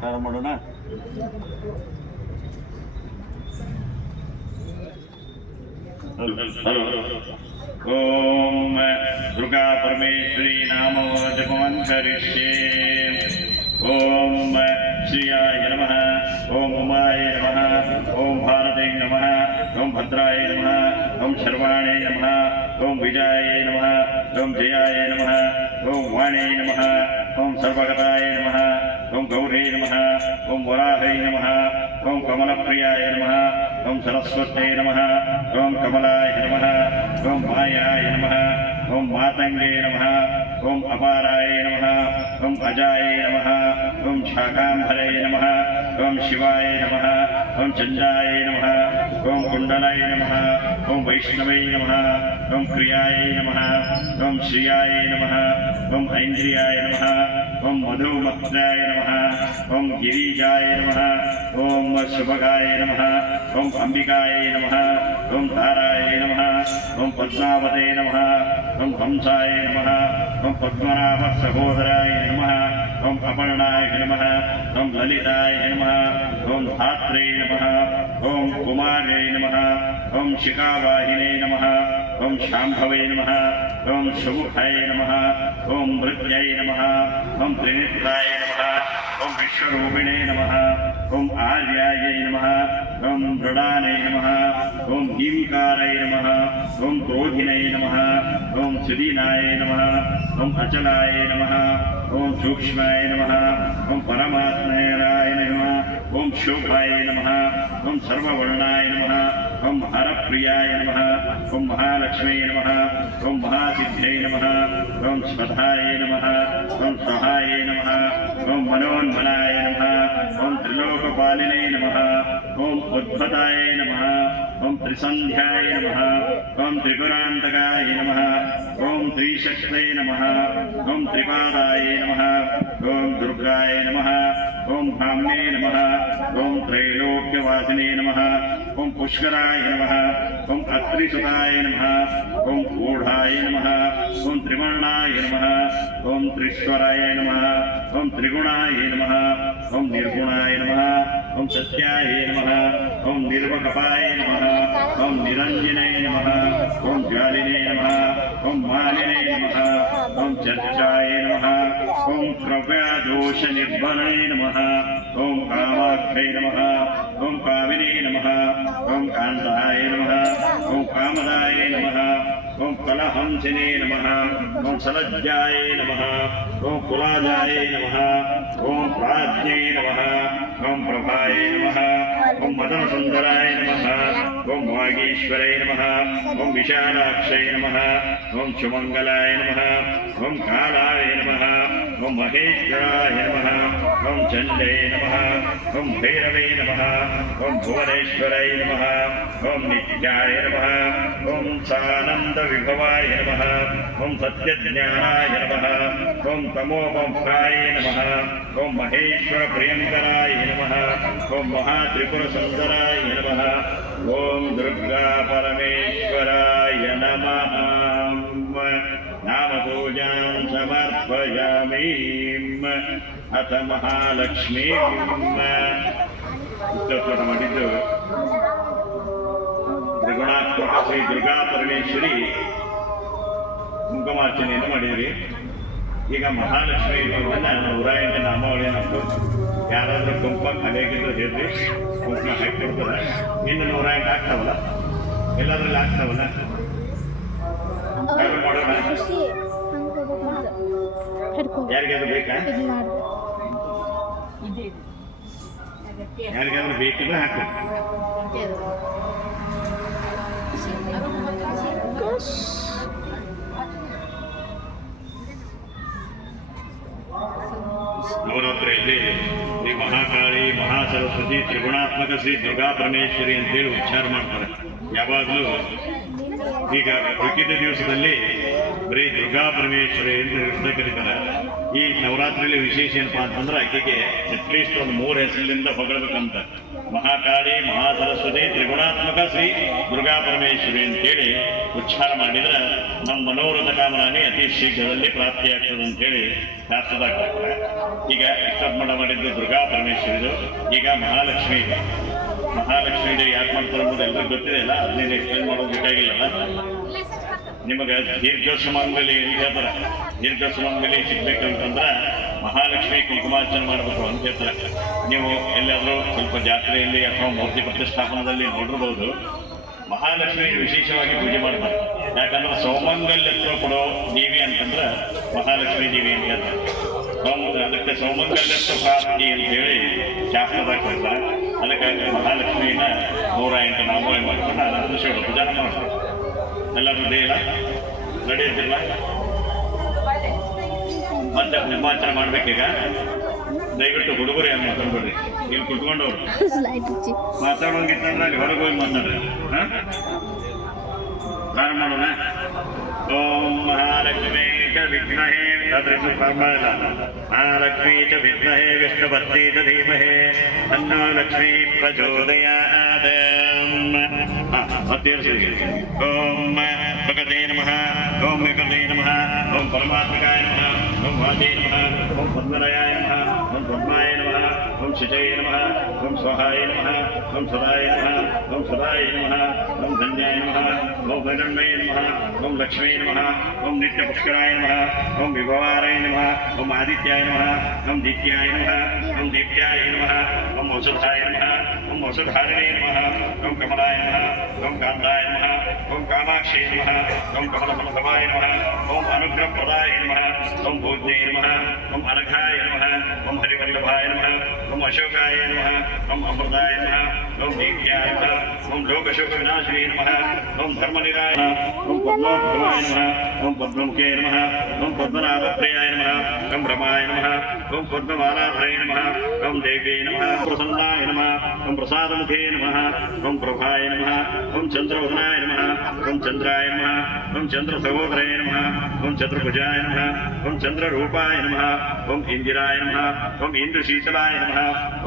ಪ್ರಾರಂಭ ಮಾಡೋಣ. ಹಲೋ, ಓಂ ದುರ್ಗಾ ಪರಮೇಶ್ವರಿ ನಾಮ ಜಪಮಂತರಿಷ್ಯೇ. ಓಂ ಶ್ರೀಯಾಯ ನಮಃ, ಓಂ ಉಮಾಯ ನಮಃ, ಓಂ ಭಾರತೇ ನಮಃ, ಓಂ ಭದ್ರಾಯ ನಮಃ, ಓಂ ಶರ್ವಾಣೇ ನಮಃ, ಓಂ ವಿಜಯಾಯ ನಮಃ, ಓಂ ಜಯಾಯ ನಮಃ, ಓಂ ವಾಣೇ ನಮಃ, ಓಂ ಸರ್ವಗತಾಯ ನಮಃ, ಓಂ ಗೌರೇ ನಮಃ, ಓಂ ವರಾಹೈ ನಮಃ, ಓಂ ಕಮಲಪ್ರಿಯಾಯ ನಮಃ, ಓಂ ಸರಸ್ವತೇ ನಮಃ, ಓಂ ಕಮಲಾಯ ನಮಃ, ಓಂ ಮಾಯಾಯ ನಮಃ, ಓಂ ಮಾತಂಗೇ ನಮಃ, ಓಂ ಅಪಾರಾಯ ನಮಃ, ಓಂ ಅಜಾಯ ನಮಃ, ಓಂ ಶಾಕಾಂಬರೇ ನಮಃ, ಓಂ ಶಿವಾಯ ನಮಃ, ಓಂ ಚಂದಾಯ ನಮಃ, ಓಂ ಕುಂಡಲಾಯ ನಮಃ, ಓಂ ವೈಷ್ಣವೇ ನಮಃ, ಓಂ ಕ್ರಿಯಾಯ ನಮಃ, ಓಂ ಶ್ರಿಯಾಯ ನಮಃ, ಓಂ ಐಂದ್ರಿಯಾಯ ನಮಃ, ಓಂ ಮಧುಮತ್ರಾಯ ನಮಃ, ಓಂ ಗಿರಿಜಾಯ ನಮಃ, ಓಂ ಶುಭಗಾಯ ನಮಃ, ಓಂ ಅಂಬಿಕಾಯ ನಮಃ, ಓಂ ತಾರಾಯ ನಮಃ, ಓಂ ಪದ್ಮಾವತೇ ನಮಃ, ಓಂ ಹಂಸಾಯ ನಮಃ, ಓಂ ಪದ್ಮನಾಭ ಸಹೋದರಾಯ ನಮಃ, ಓಂ ಅಪರ್ಣಾಯ ನಮಃ, ಓಂ ಲಲಿತಾಯ ನಮಃ, ಓಂ ಧಾತ್ರೇ ನಮಃ, ಓಂ ಕುಮಾರೇ ನಮಃ, ಓಂ ಶಿಖಾವಾಹಿನೇ ನಮಃ, ಓಂ ಶಾಂಭವೇ ನಮಃ, ಓಂ ಸುಮುಖಾಯ ನಮಃ, ಓಂ ಮೃತ್ಯೈ ನಮಃ, ಓಂ ತ್ರಿನೇತ್ರಾಯ ನಮಃ, ಓಂ ವಿಶ್ವರೂಪಿಣೇ ನಮಃ, ಓಂ ಆರ್ಯಾಯ ನಮಃ, ಓಂ ಮೃಡಾನೇ ನಮಃ, ಓಂ ಭೀಮಕಾರೈ ನಮಃ, ಓಂ ಕ್ರೋಧಿನೇ ನಮಃ, ಓಂ ಸುದೀನಾಯ ನಮಃ, ಓಂ ಅಚಲಾಯ ನಮಃ, ಓಂ ಸೂಕ್ಷ್ಮಾಯ ನಮಃ, ಓಂ ಪರಮಾತ್ಮರಾಯ ನಮಃ, ಓಂ ಶೋಭಾಯ ನಮಃ, ಓಂ ಸರ್ವವರ್ಣಾಯ ನಮಃ, ಓಂ ಹರಪ್ರಿಯಾಯ ನಮಃ, ಓಂ ಮಹಾಲಕ್ಷ್ಮೀ ನಮಃ, ಓಂ ಮಹಾಸಿದ್ಧೈ ನಮಃ, ಓಂ ಸ್ವಧಾಯ ನಮಃ, ಓಂ ಸ್ವಹಾಯ ನಮಃ, ಓಂ ಮನೋನ್ಮನಾಯ ನಮಃ, ಓಂ ತ್ರಿಲೋಕಪಾಲಿನೇ ನಮಃ, ಓಂ ಉದ್ಭತಾಯ ನಮಃ, ಓಂ ತ್ರಿಸಂಧ್ಯಾಯ ನಮಃ, ಓಂ ತ್ರಿಪುರಾಂತಕಾಯ ನಮಃ, ಓಂ ತ್ರಿಶಕ್ತೇ ನಮಃ, ಓಂ ತ್ರಿಪಾದಾಯ ನಮಃ, ಓಂ ದುರ್ಗಾಯ ನಮಃ, ಓಂ ಭಾಮ್ನೇ ನಮಃ ಓಂ ತ್ರೈಲೋಕ್ಯವಾಸಿನೇ ನಮಃ ಓಂ ಪುಷ್ಕರಾಯ ನಮಃ ಓಂ ಅತ್ರಿಸುತಾಯ ನಮಃ ಓಂ ಗೂಢಾಯ ನಮಃ ಓಂ ತ್ರಿವರ್ಣಾಯ ನಮಃ ಓಂ ತ್ರಿಶ್ವರಾಯ ನಮಃ ಓಂ ತ್ರಿಗುಣಾಯ ನಮಃ ಓಂ ನಿರ್ಗುಣಾಯ ನಮಃ ಓಂ ಸತ್ಯಾಯ ನಮಃ ಓಂ ನಿರ್ವಕಪಾಯ ನಮಃ ಓಂ ನಿರಂಜನಾಯ ನಮಃ ಓಂ ಜ್ವಾಲಿನೇ ನಮಃ ಓಂ ಮಾಲಿನೇ ನಮಃ ಓಂ ಚರ್ಚಾಯ ನಮಃ ಓಂ ಕ್ರವ್ಯದೋಷ ನಿರ್ವಣಾಯ ನಮಃ ಓಂ ಕಾಮಾಕ್ಷೈ ನಮಃ ಓಂ ಕಾಮಿನೇ ನಮಃ ಓಂ ಕಾಂತಾಯ ನಮಃ ಓಂ ಕಾಮದಾಯ ನಮಃ ಓಂ ಕಲಹಂಸಿನೇ ನಮಃ ಓಂ ಸಲಜ್ಜಾಯ ನಮಃ ಓಂ ಕುಲಾಜಾಯ ನಮಃ ಓಂ ಪ್ರಾಜ್ಞೇ ನಮಃ ಓಂ ಪ್ರಭಾಯ ನಮಃ ಓಂ ಮದನ ಸುಂದರಾಯ ನಮಃ ಓಂ ವಾಗೀಶ್ವರಾಯ ನಮಃ ಓಂ ವಿಶಾಲಾಕ್ಷಯ ನಮಃ ಓಂ ಸುಮಂಗಲಾಯ ನಮಃ ಓಂ ಕಾಲಾಯ ನಮಃ ಓಂ ಮಹೇಶ್ವರಾಯ ನಮಃ ಓಂ ಚಂಡೇ ನಮಃ ಓಂ ಭೈರವೇ ನಮಃ ಓಂ ಭುವನೇಶ್ವರಾಯ ನಮಃ ಓಂ ನಿತ್ಯಾಯ ನಮಃ ಓಂ ಸಾನಂದ ವಿಭವಾಯ ನಮಃ ಓಂ ಸತ್ಯಜ್ಞಾನಾಯ ನಮಃ ಓಂ ತಮೋಮುಖಾಯ ನಮಃ ಓಂ ಮಹೇಶ್ವರ ಪ್ರಿಯಂಕರಾಯ ನಮಃ ಓಂ ಮಹಾತ್ರಿಪುರ ಸುಂದರಾಯ ನಮಃ ಓಂ ದುರ್ಗಾ ಪರಮೇಶ್ವರಾಯ ನಮಃ ನಾಮ ಪೂಜಾಂ ಸಮರ್ಪಯಾಮಿ ಅಥ ಮಹಾಲಕ್ಷ್ಮೀ ಉತ್ತರಪಟ ಮಾಡಿದ್ದು ತ್ರಿಗುಣಾತ್ಮಕ ಶ್ರೀ ದುರ್ಗಾ ಪರಮೇಶ್ವರಿ ಕುಂಕುಮಾರ್ಚನೆಯನ್ನು ಮಾಡಿದ್ರಿ. ಈಗ ಮಹಾಲಕ್ಷ್ಮಿ ಇರೋದನ್ನ 108 ನಾಮಾವಳಿಯನ್ನು ಯಾರಾದ್ರೂ ಕುಂಕುಮ ಕಲಿಯಾಗಿದ್ರು ಹೇಳ್ರಿ, ಕುಂಕುಮ ಹಾಕಿ ಕೊಡ್ತಾರೆ. ಇನ್ನು 108 ಆಗ್ತಾವಲ್ಲ, ಎಲ್ಲದ್ರಲ್ಲಿ ಆಗ್ತಾವಲ್ಲ, ಮಾಡೋಣ. ಯಾರಿಗಾದ್ರೂ ಬೇಕಾ? ಯಾರಿಗಾದ್ರೂ ಬೇಕಿದ್ರೆ ಹಾಕಿ. ನವರಾತ್ರಿಯಲ್ಲಿ ಶ್ರೀ ಮಹಾಕಾಳಿ, ಮಹಾಸರಸ್ವತಿ, ತ್ರಿಗುಣಾತ್ಮಕ ಶ್ರೀ ದುರ್ಗಾ ಪರಮೇಶ್ವರಿ ಅಂತೇಳಿ ಉಚ್ಚಾರ ಮಾಡ್ತಾರೆ. ಯಾವಾಗಲೂ ಈಗ ಉಳಿದ ದಿವಸದಲ್ಲಿ ಬರೀ ದುರ್ಗಾ ಪರಮೇಶ್ವರಿ ಅಂತ ಕರೀತಾರೆ. ಈ ನವರಾತ್ರಿಯಲ್ಲಿ ವಿಶೇಷ ಏನಪ್ಪಾ ಅಂತಂದ್ರೆ ಆಕೆಗೆ ಅಟ್ಲೀಸ್ಟ್ ಒಂದು 3 ಹೆಸರಿನಿಂದ ಹೊಗಳಬೇಕಂತ. ಮಹಾಕಾಳಿ, ಮಹಾಸರಸ್ವತಿ, ತ್ರಿಗುಣಾತ್ಮಕ ಶ್ರೀ ದುರ್ಗಾ ಪರಮೇಶ್ವರಿ ಅಂತೇಳಿ ಉಚ್ಚಾರ ಮಾಡಿದ್ರೆ ನಮ್ಮ ಮನೋರಥ ಕಾಮನಾನಿ ಅತಿ ಶೀಘ್ರದಲ್ಲಿ ಪ್ರಾಪ್ತಿಯಾಗ್ತದೆ ಅಂತೇಳಿ ಶಾಸ್ತ್ರದಾಗ ಹಾಕ್ತಾರೆ. ಈಗ ಇಷ್ಟಪಡ ಮಾಡಿದ್ದು ದುರ್ಗಾ ಪರಮೇಶ್ವರಿದು. ಈಗ ಮಹಾಲಕ್ಷ್ಮಿ ಇದೆ. ಮಹಾಲಕ್ಷ್ಮಿ ಯಾಕೆ ಮಾಡ್ತಾರೆ ಅನ್ನೋದು ಎಲ್ಲರಿಗೂ ಗೊತ್ತಿದೆ ಅಲ್ಲ, ಅದನ್ನೇನು ಎಕ್ಸ್ಪ್ಲೇನ್ ಮಾಡೋದು ಬೇಕಾಗಿಲ್ಲಲ್ಲ. ನಿಮಗೆ ದೀರ್ಘ ಸುಮಂಗಲಿ ಅಂತ ಹೇಳ್ತಾರೆ. ದೀರ್ಘ ಸುಮಂಗಲಿ ಸಿಗ್ಬೇಕಂತಂದ್ರೆ ಮಹಾಲಕ್ಷ್ಮಿ ಕುಂಕುಮಾರ್ಚನೆ ಮಾಡಬೇಕು ಅಂತ ಹೇಳ್ತಾರೆ. ನೀವು ಎಲ್ಲಾದರೂ ಸ್ವಲ್ಪ ಜಾತ್ರೆಯಲ್ಲಿ ಅಥವಾ ಮೂರ್ತಿ ಪ್ರತಿಷ್ಠಾಪನದಲ್ಲಿ ನೋಡಿರ್ಬೋದು, ಮಹಾಲಕ್ಷ್ಮಿ ವಿಶೇಷವಾಗಿ ಪೂಜೆ ಮಾಡ್ತಾರೆ. ಯಾಕಂದ್ರೆ ಸೌಮಂಗಲ್ಯತ್ವ ಕೊಡೋ ದೇವಿ ಅಂತಂದ್ರೆ ಮಹಾಲಕ್ಷ್ಮಿ ದೇವಿ ಅಂತ ಹೇಳ್ತಾರೆ. ಅದಕ್ಕೆ ಸೌಮಂಗಲ್ಯತ್ವ ಪ್ರಾಪ್ತಿ ಅಂತ ಹೇಳಿ ಶಾಸ್ತ್ರದಾಗ ಹೇಳ್ತಾರೆ. ಅದಕ್ಕಾಗಿ ಮಹಾಲಕ್ಷ್ಮಿನ 108 ನಾಮಾವಳಿ ಮಾಡ್ಕೊಂಡು ಅದನ್ನು ಶಿವರ ಪೂಜಾನ ಮಾಡ್ತಾರೆ. ಎಲ್ಲರೂ ಇಲ್ಲ ನಡೆಯುತ್ತಿಲ್ಲ. ಮತ್ತೆ ಕುಂಕುಮಾರ್ಚನೆ ಮಾಡ್ಬೇಕೀಗ. ದಯವಿಟ್ಟು ಹುಡುಗರು ಏನು ಮಾತಾಡ್ಬೇಡ್ರಿ, ಇಲ್ಲಿ ಕುತ್ಕೊಂಡವ್ರು ಮಾತಾಡೋಂಗಿತ್ತಂದ್ರೆ ಅಲ್ಲಿ ಹೊರಗೆ ಹೋಗಿ ಮಾತಾಡ್ರಿ. ಪ್ರಾರಂಭ ಮಾಡೋಣ. ಓಂ ಮಹಾಲಕ್ಷ್ಮೀ ಚ ವಿದ್ಮಹೇ ಮಹಾಲಕ್ಷ್ಮೀ ಚ ವಿದ್ಮಹೇ ವಿಷ್ಣುಪತ್ನಿ ಚ ಧೀಮಹೇ ತನ್ನೋ ಲಕ್ಷ್ಮೀ ಪ್ರಚೋದಯಾತ್. ಓಂ ಭಗವತೆ ನಮಃ, ಓಂ ವಿಕೃತೆ ನಮಃ, ಓಂ ಪರಮಾತ್ಮಕಾಯ ನಮಃ, ಓಂ ವಾಚೇ ನಮಃ, ಓಂ ಪದ್ಮರಾಯಾಯ ನಮಃ, ಓಂ ಪದ್ಮಾಯ ನಮಃ, ಓಂ ಶಿಜಯ ನಮಃ, ಓಂ ಸ್ವಹಾಯ ನಮಃ, ಓಂ ಸದಾಯ ನಮಃ, ಓಂ ಸದಾಯ ನಮಃ, ಓಂ ಧನ್ಯಾಯ ನಮಃ, ಓಂ ಭೈರಣ್ಮಯ ನಮಃ, ಓಂ ಲಕ್ಷ್ಮೀ ನಮಃ, ಓಂ ನಿತ್ಯ ಪುಷ್ಕರಾಯ ನಮಃ, ಓಂ ವಿಭವಾರಾಯ ನಮಃ, ಓಂ ಆದಿತ್ಯಾಯ ನಮಃ, ಓಂ ದಿತ್ಯಾಯ ನಮಃ, ಓಂ ದೀಪ್ತ್ಯಾಯ ನಮಃ, ಓಂ ಔಷಧಾಯ ನಮಃ, ಓಂ ಔಷಧಾರಿಣೇ ನಮಃ, ಓಂ ಕಮಲಾಯ ನಮಃ, ಓಂ ಕಾಂತಾಯ ನಮಃ, ಓಂ ಕಾಮಾಕ್ಷೇ ನಮಃ, ಓಂ ಕಮಲಸಮಸಮಾಯ ನಮಃ, ಓಂ ಅನುಗ್ರಹಪ್ರದಾಯ ನಮಃ, ಓಂ ಭೋಜ್ಞೇ ನಮಃ, ಓಂ ಅನಘಾಯ ನಮಃ, ಓಂ ಹರಿವಲ್ಲಭಾಯ ನಮಃ, ಓಂ ಅಶೋಕಾಯ ನಮಃ, ಓಂ ಅಮೃತಾಯ ನಮಃ, ಓಂ ದೀಪ್ತ್ಯಾಯ ನಮಃ, ಓಂ ಲೋಕಶೋಕ ವಿನಾಶಿನೇ ನಮಃ, ಓಂ ಧರ್ಮನಿರಾಯ ನಮಃ, ಓಂ ಪದ್ಮೋದ್ಭವಾಯ ನಮಃ, ಓಂ ಪದ್ಮಮುಖೇ ನಮಃ, ಓಂ ಪದ್ಮನಾಭಪ್ರಿಯಾಯ ನಮಃ, ಓಂ ಬ್ರಹ್ಮಾಯ ನಮಃ ಓಂ ಪದ್ಮಮಾಲಾಧರೇ ನಮಃ ಓಂ ದೇವ್ಯೈ ನಮಃ ಪ್ರಸನ್ನಾಯ ನಮಃ ಓಂ ಪ್ರಸಾದಮುಖೇ ನಮಃ ಓಂ ಪ್ರಭಾಯ ನಮಃ ಓಂ ಚಂದ್ರವದನಾಯ ನಮಃ ಓಂ ಚಂದ್ರಾಯ ನಮಃ ಓಂ ಚಂದ್ರ ಸಹೋದರೇ ನಮಃ ಓಂ ಚಂದ್ರಭುಜಾಯ ನಮಃ ಓಂ ಚಂದ್ರರೂಪಾಯ ನಮಃ ಓಂ ಇಂದಿರಾಯ ನಮಃ ಓಂ ಇಂದ್ರಶೀತಲಾಯ ನಮಃ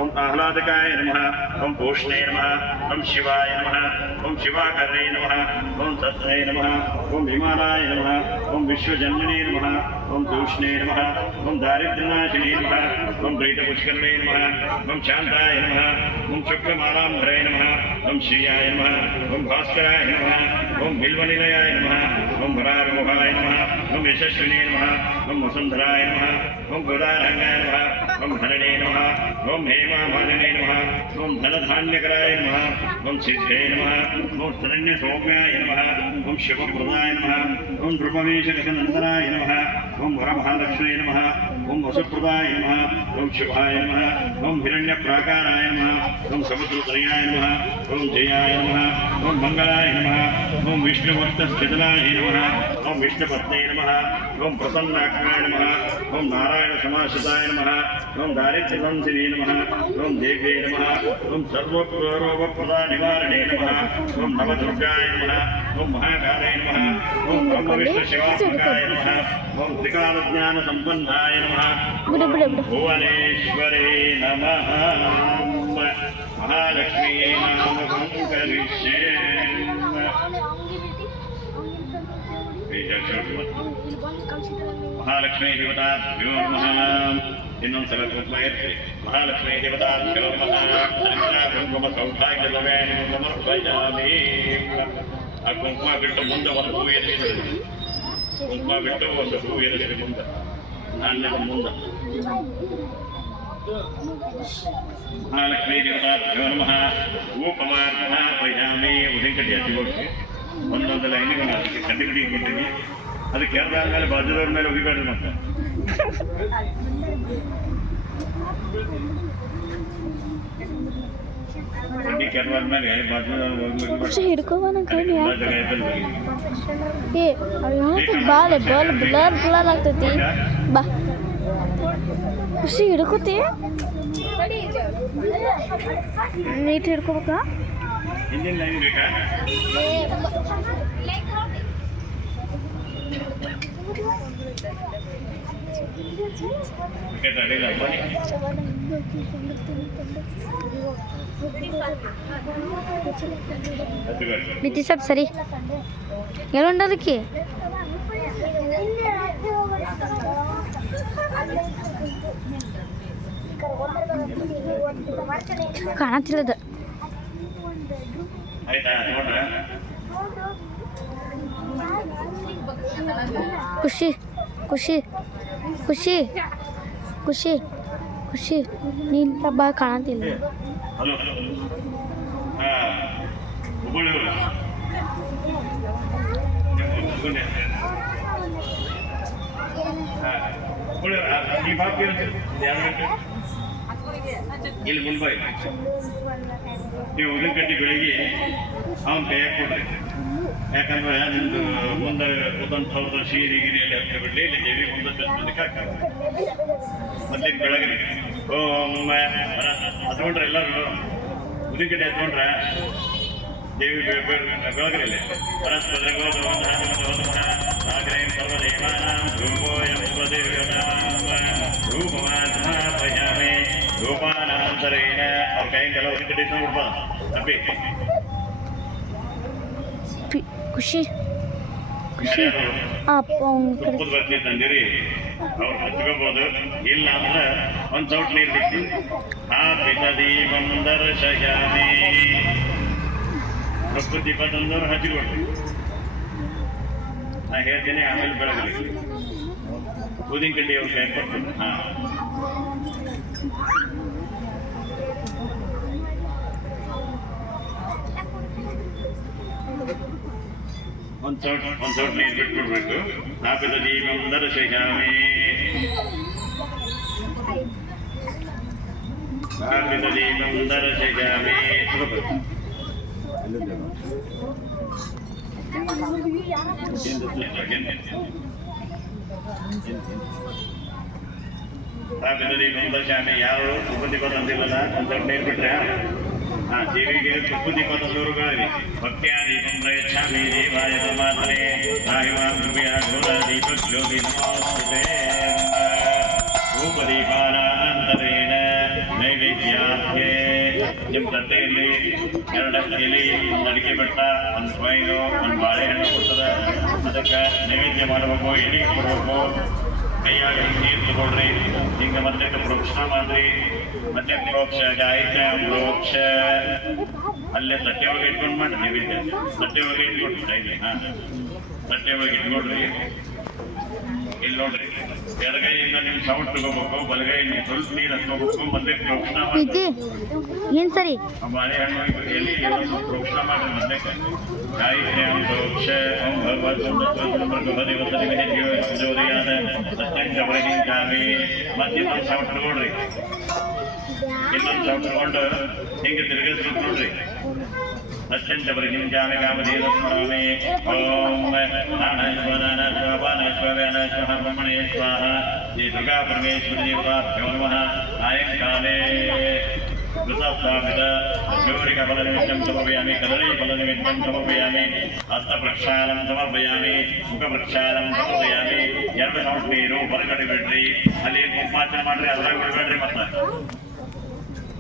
ಓಂ ಆಹ್ಲಾದಕಾಯ ನಮಃ ಓಂ ಪೋಷ್ಣೇ ನಮಃ ಓಂ ಶಿವಾಯ ನಮಃ ಓಂ ಶಿವಾಕರ್ಣೇ ನಮಃ ಓಂ ತತ್ನೇ ನಮಃ ಓಂ ವಿಮಾನಾಯ ನಮಃ ಓಂ ವಿಶ್ವಜನ್ಮನೇ ನಮಃ ಓಂ ತೂಷ್ಣೇ ನಮಃ ಓಂ ದಾರಿದ್ರ್ಯನಾಶಿನೇ ನಮಃ ಓಂ ಪ್ರೀತಪುಷ್ಕರೇ ನಮಃ ಓಂ ಶಾಂತಾಯ ನಮಃ ಓಂ ಶುಕ್ರಮಾಲಾಂಬರೇ ನಮಃ ಓಂ ಶ್ರೀಯಾಯ ನಮಃ ಓಂ ಭಾಸ್ಕರಾಯ ನಮಃ ಓಂ ಬಿಲ್ವನಿಲಯಾಯ ನಮಃ ಓಂ ವರಾರೋಹಾಯ ನಮಃ ಓಂ ಯಶಸ್ವಿನೇ ನಮಃ ಓಂ ವಸುಂಧರಾಯ ನಮಃ ಓಂ ಗೋದಾರಂಗಾಯ ನಮಃ ಓಂ ಹರಣೇ ನಮಃ ಓಂ ಹೇಮಾಮಾಲಿನೇ ನಮಃ ಓಂ ಧನಧಾನ್ಯಕರಾಯ ನಮಃ ಓಂ ಸಿದ್ಧೇ ನಮಃ ಓಂ ಶರಣ್ಯ ಸೌಮ್ಯಾಯ ನಮಃ ಓಂ ಶಿವಪ್ರದಾಯ ನಮಃ ಓಂ ನೃಪವೇಶಗಜನಂದನಾಯ ನಮಃ ಓಂ ವರಮಹಾಲಕ್ಷ್ಮೀ ನಮಃ ಓಂ ವಸುಪ್ರದಾಯ ನಮಃ ಓಂ ಶುಭಾಯ ನಮಃ ಓಂ ಹಿರಣ್ಯಪ್ರಾಕಾರಾಯ ನಮಃ ಓಂ ಸಮುದ್ರತನಯಾಯ ನಮಃ ಓಂ ಜಯಾಯ ನಮಃ ಓಂ ಮಂಗಳಾಯ ನಮಃ ಓಂ ವಿಷ್ಣುಭಕ್ತಸ್ಥಿತಲಾಯ ನಮಃ ಓಂ ವಿಷ್ಣುಪತ್ನೇ ನಮಃ ಓಂ ಪ್ರಸನ್ನಾತ್ಮಾಯ ನಮಃ ಓಂ ನಾರಾಯಣ ಸಮಾಶ್ರಿತಾಯ ನಮಃ ಓಂ ದಾರಿದ್ರ್ಯವಂಸಿನೇ ನಮಃ ಓಂ ದೇವ್ಯೈ ನಮಃ ಓಂ ಸರ್ವರೋಗಪ್ರದಾ ನಿವಾರಣೇ ನಮಃ ಓಂ ನವದುರ್ಗಾಯ ನಮಃ ಓಂ ಮಹಾಕಾಲಾಯ ನಮಃ ಓಂ ಬ್ರಹ್ಮವಿಷ್ಣುಶಿವಾತ್ಮಕಾಯ ನಮಃ ಓಂ ತ್ರಿಕಾಲಜ್ಞಾನ ಸಂಪನ್ನಾಯ ನಮಃ ಭುವನೇಶ್ವರೇ ನಮಃ ಮಹಾಲಕ್ಷ್ಮೀ ನಾಮಕಂ ಕರಿಷ್ಯೇ ಮಹಾಲಕ್ಷ್ಮೀ ದೇವತಾಭ್ಯೋ ನಮಃ ಇನ್ನೊಂದ್ಸಲ ಕುಂಕುಮ ಇರ್ತೀವಿ ಮಹಾಲಕ್ಷ್ಮೀ ದೇವತಾಭ್ಯೋ ನಮಃ ಕುಂಕುಮ ಸೌಭಾಗ್ಯದವೇ ಸಮರ್ಪಯಾಮಿ ಆ ಕುಂಕುಮ ಬಿಟ್ಟು ಮುಂದೆ ಒಂದು ಹೂ ಎರಿಸಿದೆ ಕುಂಕುಮ ಬಿಟ್ಟು ಒಂದು ಹೂ ಎರಿಸಿದೆ ಮುಂದೆ ನಾಣ್ಯದ ಮುಂದೆ ಮಹಾಲಕ್ಷ್ಮೀ ದೇವತಾಭ್ಯೋ ನಮಃ ಊಪಮಾರ್ಪಯಾಮಿ ಉದಿನ ಹಚ್ಚಿಕೊಡ್ತೀವಿ ಒಂದೊಂದು ಲೈನಿಗೆ ಅದಕ್ಕೆ ಕಡ್ಡಿ ಕೊಡ್ತೀವಿ ಅದಕ್ಕೆ ಮೇಲೆ ಬಾಜುದವ್ರ ಮೇಲೆ ಹೋಗಿಬೇಡ್ರಿ ಮತ್ತೆ ಕಡ್ಡಿ ಕೆರವಾದ ಮೇಲೆ ಬ್ಲರ್ ಆಗ್ತೈತಿ ಬಾ ಖುಷಿ ಹಿಡ್ಕೋತಿ ನೀಟ್ ಹಿಡ್ಕೋಬೇಕಾ ಹಿಂದಿನ ಲೈನ್ ಬೇಕಾ नीति सब सरी ಎಲ್ಲೊಂಡದಕ್ಕೆ ಕಾಣತಿಲ್ಲದ ಖುಷಿ ಖುಷಿ ಖುಷಿ ಖುಷಿ ಖುಷಿ ನೀನ್ ಬಾ ಕಾಣತಿಲ್ಲ ಹಲೋ ಇಲ್ಲಿ ಮುಂಬೈ ನೀವು ಉದಿನಕಟ್ಟಿ ಬೆಳಿಗ್ಗೆ ಅವನ ಕೈಯಾಗ ಕೊಡ್ರಿ ಯಾಕಂದ್ರೆ ನಿಮ್ದು ಮುಂದೆ ಕೂತಂಥವ್ರದ್ದು ಸೀರೆ ಗಿರಿಯಲ್ಲಿ ಹತ್ತಿರ ಬಿಡಲಿ ಇಲ್ಲಿ ದೇವಿ ಮುಂದೆ ಚಲಿಸಲಿಕ್ಕೆ ಆಗ್ತದೆ ಮೊದಲಿಗೆ ಬೆಳಗ್ರಿ ಓಂ ಹತ್ಕೊಂಡ್ರೆ ಎಲ್ಲರೂ ಉದಿನಕಟ್ಟಿ ಹತ್ಕೊಂಡ್ರೆ ದೇವಿ ಬೆಳಗ್ರಿ ಇಲ್ಲಿ ಪರಸ್ಪರ ರೂಪಾನಾಂತರೇಣ ಅವ್ರ ಕೈಗೆಲ್ಲ ಉದಿನಕಟ್ಟಿ ನೋಡ್ಬಾ ಅಪ್ಪಿ ಖುಷಿ ಖುಷಿ ತುಪ್ಪದ ಬತ್ತಿ ತಂದಿರಿ ಅವ್ರು ಹಚ್ಕೋಬಹುದು ಇಲ್ಲ ಅಂದ್ರೆ ಒಂದ್ ಚೌಟ್ ನೀರು ಬಿಡ್ತೀನಿ ಆ ಪಿತದಿ ಬಂದರ ಶಯಾಮಿ ತುಪ್ಪದ ದೀಪ ತಂದವ್ರು ಹಚ್ಕೊಡ್ರಿ ನಾ ಹೇಳ್ತೀನಿ ಆಮೇಲೆ ಬೆಳಗ್ರಿ ಉದಿನಕಟ್ಟಿ ಅವ್ರ ಕೈ ಕೊಡ್ತೀನಿ ಒಂದು ಚೌಟ್ ನೀರು ಬಿಟ್ಬಿಡ್ಬೇಕು ನಾಲ್ಕದ ದೀಪಂ ದರ್ಶಯಾಮಿ ನಾಲ್ಕದ ದೀಪಂ ದರ್ಶಯಾಮಿ ದೀಪಂ ದಶಾಮಿ ಯಾರು ಸುಪದೀಪ ತಂದಿಲ್ಲಲ್ಲ ಒಂದು ಸ್ವಲ್ಪ ನೀರು ಬಿಟ್ರೆ ದೇವಿಗೆ ಸುಪದೀಪ ತಂದವರುಗಳಿವೆ ಭಕ್ತಿಯ ದೀಪಂ ಪ್ರಯಚ್ಛಾಮಿ ದೇವಾಯ ಪರಮಾತ್ಮನೇ ರಾಹಿಮಾಂ ಕೃಪೆಯ ಘೋರ ದೀಪ ಜ್ಯೋತಿ ನಮೋಸ್ತುತೇ ರೂಪದೀಪಾನಾಂತರೇಣ ನೈವೇದ್ಯಾರ್ಥೆ ನಿಮ್ಮ ತಟ್ಟೆಯಲ್ಲಿ 2 ಎಲೆ, 1 ಅಡಿಕೆ ಬೆಟ್ಟ, 1 ಕೊಯ್ಲು, 1 ಬಾಳೆಹಣ್ಣು ಕೊಡ್ತದೆ. ಅದಕ್ಕೆ ನೈವೇದ್ಯ ಮಾಡಬೇಕು, ಎಲೆ ಕೊಡಬೇಕು, ಕೈಯಾಗ ನೀರು ತಗೊಳ್ರಿ, ಹಿಂಗೆ ಮತ್ತೆ ಪ್ರೋಕ್ಷಣ ಮಾಡ್ರಿ. ಮತ್ತೆ ಪ್ರೋಕ್ಷ ಗಾಯಕ ಪ್ರೋಕ್ಷ ಅಲ್ಲೇ ತಟ್ಟೆ ಒಳಗೆ ಇಟ್ಕೊಂಡು ಮಾಡಿ ನೈವೇದ್ಯ. ತಟ್ಟೆ ಒಳಗೆ ಇಟ್ಕೊಡ್ರಿ ಡೈಲಿ. ತಟ್ಟೆ ಒಳಗೆ ಇಟ್ಕೊಡ್ರಿ. ಇಲ್ಲಿ ನೋಡ್ರಿ, ಎಡಗೈಯಿಂದ ನೀವು ಸೌಂಡ್ ತಗೋಬೇಕು, ಬಲಗೈಯಿಂದ ಸ್ವಲ್ಪ ನೀರು ಹತ್ಕೋಬೇಕು, ಮತ್ತೆ ಪ್ರೋಕ್ಷಣ ಮಾಡಿ. ಏನ್ ಸರಿ ಬಾಳೆಹಣ್ಣು ಎಲ್ಲಿ ಪ್ರೋಕ್ಷಣ ಮಾಡಿ. ಮತ್ತೆ ಗಾಯತ್ರಿ ಪ್ರೋಕ್ಷ ಓಂ ಭಗವತ್ ಜ್ಯೋತಿಯಾದ ಸತ್ಯಂಕಿ ಮತ್ತೆ ಇನ್ನೊಂದು ಸೌಂಡ್ ತಗೊಳ್ರಿ. ಇನ್ನೊಂದು ಸೌಂಡ್ ತಗೊಂಡು ಹಿಂಗೆ ತಿರುಗಿಸ್ಬೇಕು ನೋಡ್ರಿ. ಅತ್ಯಂತ ಪ್ರತಿಂಜಾಮಿ ಕಾಮಧೇನು ಸ್ಮರಾಮಿ. ಓಂ ಪ್ರಾಣಾಶ್ವರಾನಶ್ವಪಾನಶ್ವವ್ಯಾನ ಸ್ವಹ ಬ್ರಹ್ಮಣೇ ಸ್ವಾಹ. ಶ್ರೀ ದುರ್ಗಾ ಪರಮೇಶ್ವರಿ ದೇವತಾಭ್ಯೋ ನಮಃ. ಸಾಯಂಕಾಲೇ कृतस्वामित गौरिकफलनिमित्तं समर्पयामि, कदलीफलनिमित्तं समर्पयामि, हस्तप्रक्षालं समर्पयामि, मुखप्रक्षालं समर्पयामि. 2 ಸೌಂಡ್ ನೀರು ಹೊರಗಡೆ ಬಿಡ್ರಿ. ಅಲ್ಲಿ ಕುಂಕುಮಾರ್ಚನೆ ಮಾಡ್ರಿ, ಅದ್ರಾಗ ಬಿಡಬೇಡ್ರಿ. ಮತ್ತೆ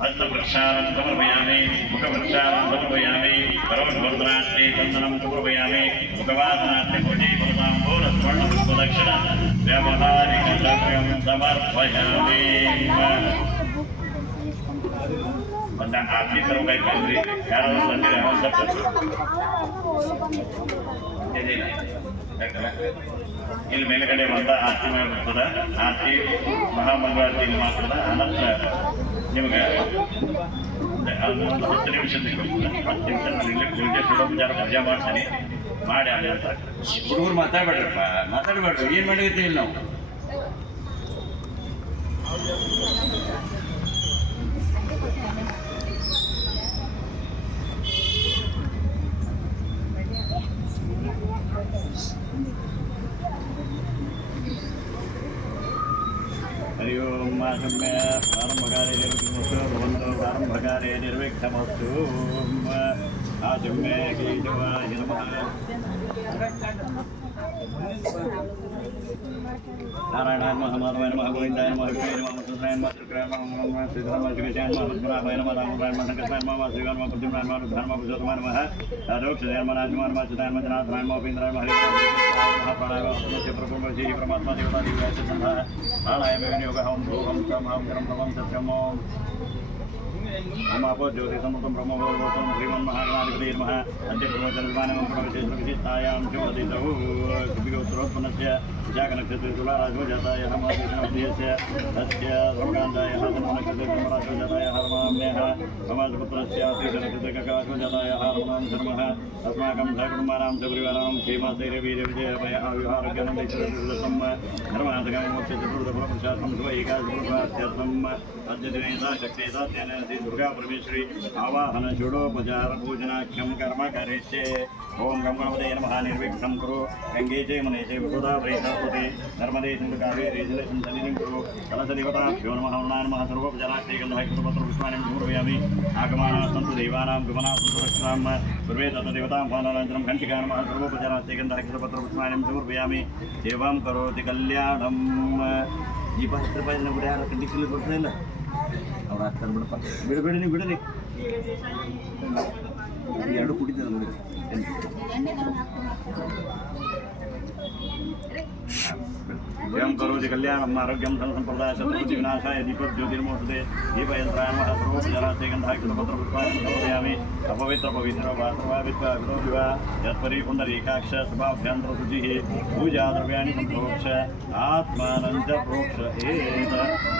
हस्तप्रक्षालं समर्पयामि, मुखप्रक्षालं समर्पयामि, करोड्वर्धनास्ते चन्दनं समर्पयामि, मुखवासनास्ते कोटिफलताम्बूल स्वर्णपुष्पदक्षिण व्यावहारिकद्रव्यं समर्पयामि. ಒಂದು ಆರತಿ ತರಬೇಕು ಅಂದ್ರಿ, ಯಾರಾದ್ರೂ ಬಂದಿರಿ ಇಲ್ಲಿ ಮೇಲ್ಗಡೆ ಬಂದ ಆರತಿ ಮಾಡಿರ್ತದ. ಆರತಿ ಮಹಾಮಂಗಳಾರತಿ ಮಾಡ್ತದ. ಅನಂತರ ನಿಮ್ಗೆ 10 ನಿಮಿಷ 10 ನಿಮಿಷ ಇಲ್ಲಿ ಪೂಜೆ ಸುಡೋಪಚಾರ ಮಜಾ ಮಾಡ್ತೀನಿ. ಮಾಡಿ ಆಮೇಲೆ ಹುಡುಗರು ಮಾತಾಡ್ಬೇಡ್ರಪ್ಪ, ಮಾತಾಡ್ಬೇಡ್ರಿ. ಏನು ಮಾಡಿರ್ತೀವಿ ನಾವು? हरि ओं मासम्य प्रारंभकाले निर्विघ्नमस्तु भवन्तु प्रारंभकाले निर्विघ्नमस्तु आसम्य केशवाय नमः नारायणाय नमः माधवाय नमः गोविन्दाय नमः विष्णुवे नमः वसुदेवाय नमः शुक्राय नमः सिद्धाय शिवेशाय नमः पद्मनाभाय नमः रामाय नमः शंकराय नमः वासुदेवाय नमः प्रद्युम्नाय नमः रुद्राय नमः पुरुषोत्तमाय नमः राजोक्षजाय नमः राजकुमार नमः चिदाय नमः जनार्दनाय नमः उपेन्द्राय नमः हरिवाय नमः प्राणाय नमः प्रभुर्वशी परमात्मा देवता दिव्याय संधाय प्राणाय विनियोगः ओम भूहं तं हं करं भवं सत्यं ओम आपो ज्योति समृतं ब्रह्मभूतं श्रीमन् महागणाधिपति नमः अद्य प्रवचनविमानं प्रणविशेषविशिष्टायां ज्योतिषौ कपिगोत्रोत्पन्नस्य जागनक्षत्रे तुलाराजो जातायः महाविष्णुदेशस्य तस्य सर्वकान्तायः जन्मनक्षत्रे ब्रह्मराजो जातायः रमाम्यः समाजपुत्रस्य श्रीधनक्षत्रे ककाशो जातायः रमणां शर्मः अस्माकं सहकुटुम्बानां सपरिवारां क्षेमास्थैर्यवीर्यविजयभय आयुहारोग्यानन्दैश्वर्यं धर्मान्तकं मोक्षचतुर्दफलपुरुषार्थं शुभ एकादशपुरुषार्थम् अद्य दिने सा शक्ति साध्येन श्री दुर्गा परमेश्वरी आवाहन षोडोपचार पूजनाख्यं कर्म करिष्ये. ओम गंगणपते नमः. निर्विघ्नं कुरु. गंगे च यमुने च गोदावरी सरस्वती नर्मदे सिन्धु कावेरी जलेस्मिन् सन्निधिं कुरु. कलशदेवताभ्यो नमः. ओम नमः सर्वोपचाराख्ये गन्धः कृतपत्रपुष्पाणि समर्पयामि. आगमानाः सन्तु देवानां गमनाः सन्तु रक्षां पूर्वे तत्देवतां पानानन्तरं घण्टिका नमः सर्वोपचाराख्ये गन्धः कृतपत्रपुष्पाणि समर्पयामि. सेवां करोति कल्याणं. ಈ 10 ರೂಪಾಯಿ ಬಿಡಿ, ಯಾರು ಕಂಡಿಕ್ಕಿಲ್ಲಿ ಬರ್ತಾಯಿಲ್ಲ ಅವ್ರು ಹಾಕ್ತಾರೆ. ಬಿಡಪ್ಪ, ಬಿಡಬೇಡಿ, ನೀವು ಬಿಡಲಿ. 2 ಕುಡಿತದೆ ನೋಡಿ. एवं करोति कल्याणम् आरोग्यं धनसम्प्रदाय शत्रुबुद्धि विनाशाय दीपज्योतिर्मोहते दीपयन्त्राय नमः सर्वोपचारास्ते गन्धाक्षतपत्रपुष्पाणि समर्पयामि. अपवित्र पवित्र वासवावित्वा विरोधिवा यत्परि पुण्डरीकाक्ष सभाभ्यन्तरशुचिः पूजाद्रव्याणि सम्प्रोक्ष आत्मानं च प्रोक्षयेत्.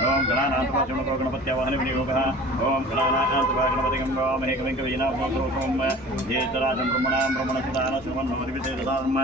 ओं गणानाथवाचमतो गणपत्यावाहन विनियोगः. ओं गणानाथवा गणपतिं भवामहे कविं कवीनां ज्येष्ठराजं ब्रह्मणां ब्रह्मणसुदानश्रवन्नमरिविशेषधाम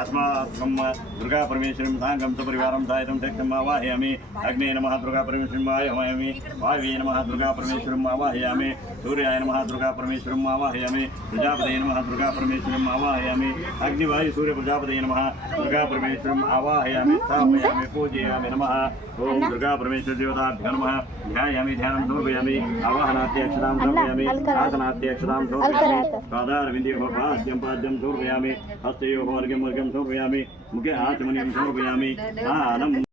आत्मात्मं दुर्गा परमेश्वरीं साङ्गं सपरिवारं सायितं शक्तिम् आवाहयामि अग्ने नमः दुर्गा परमेश्वरीम् आवाहयामि वायवे नमः दुर्गा परमेश्वरीम् आवाहयामि सूर्याय नमः दुर्गा परमेश्वरीम् आवाहयामि प्रजापतये नमः दुर्गा परमेश्वरीम् आवाहयामि अग्निवायु सूर्य प्रजापतये नमः दुर्गा परमेश्वरीम् आवाहयामि स्थापयामि पूजयामि नमः ओम दुर्गा परमेश्वर देवताभ्यो नमः ध्यायामि ध्यानं समर्पयामि आवाहनाध्यक्षतां समर्पयामि आसनाध्यक्षतां समर्पयामि पादारविन्दयोः पाद्यं पाद्यं समर्पयामि हस्तयोः वर्गं वर्गं समर्पयामि मुखे आचमनीयं समर्पयामि दानं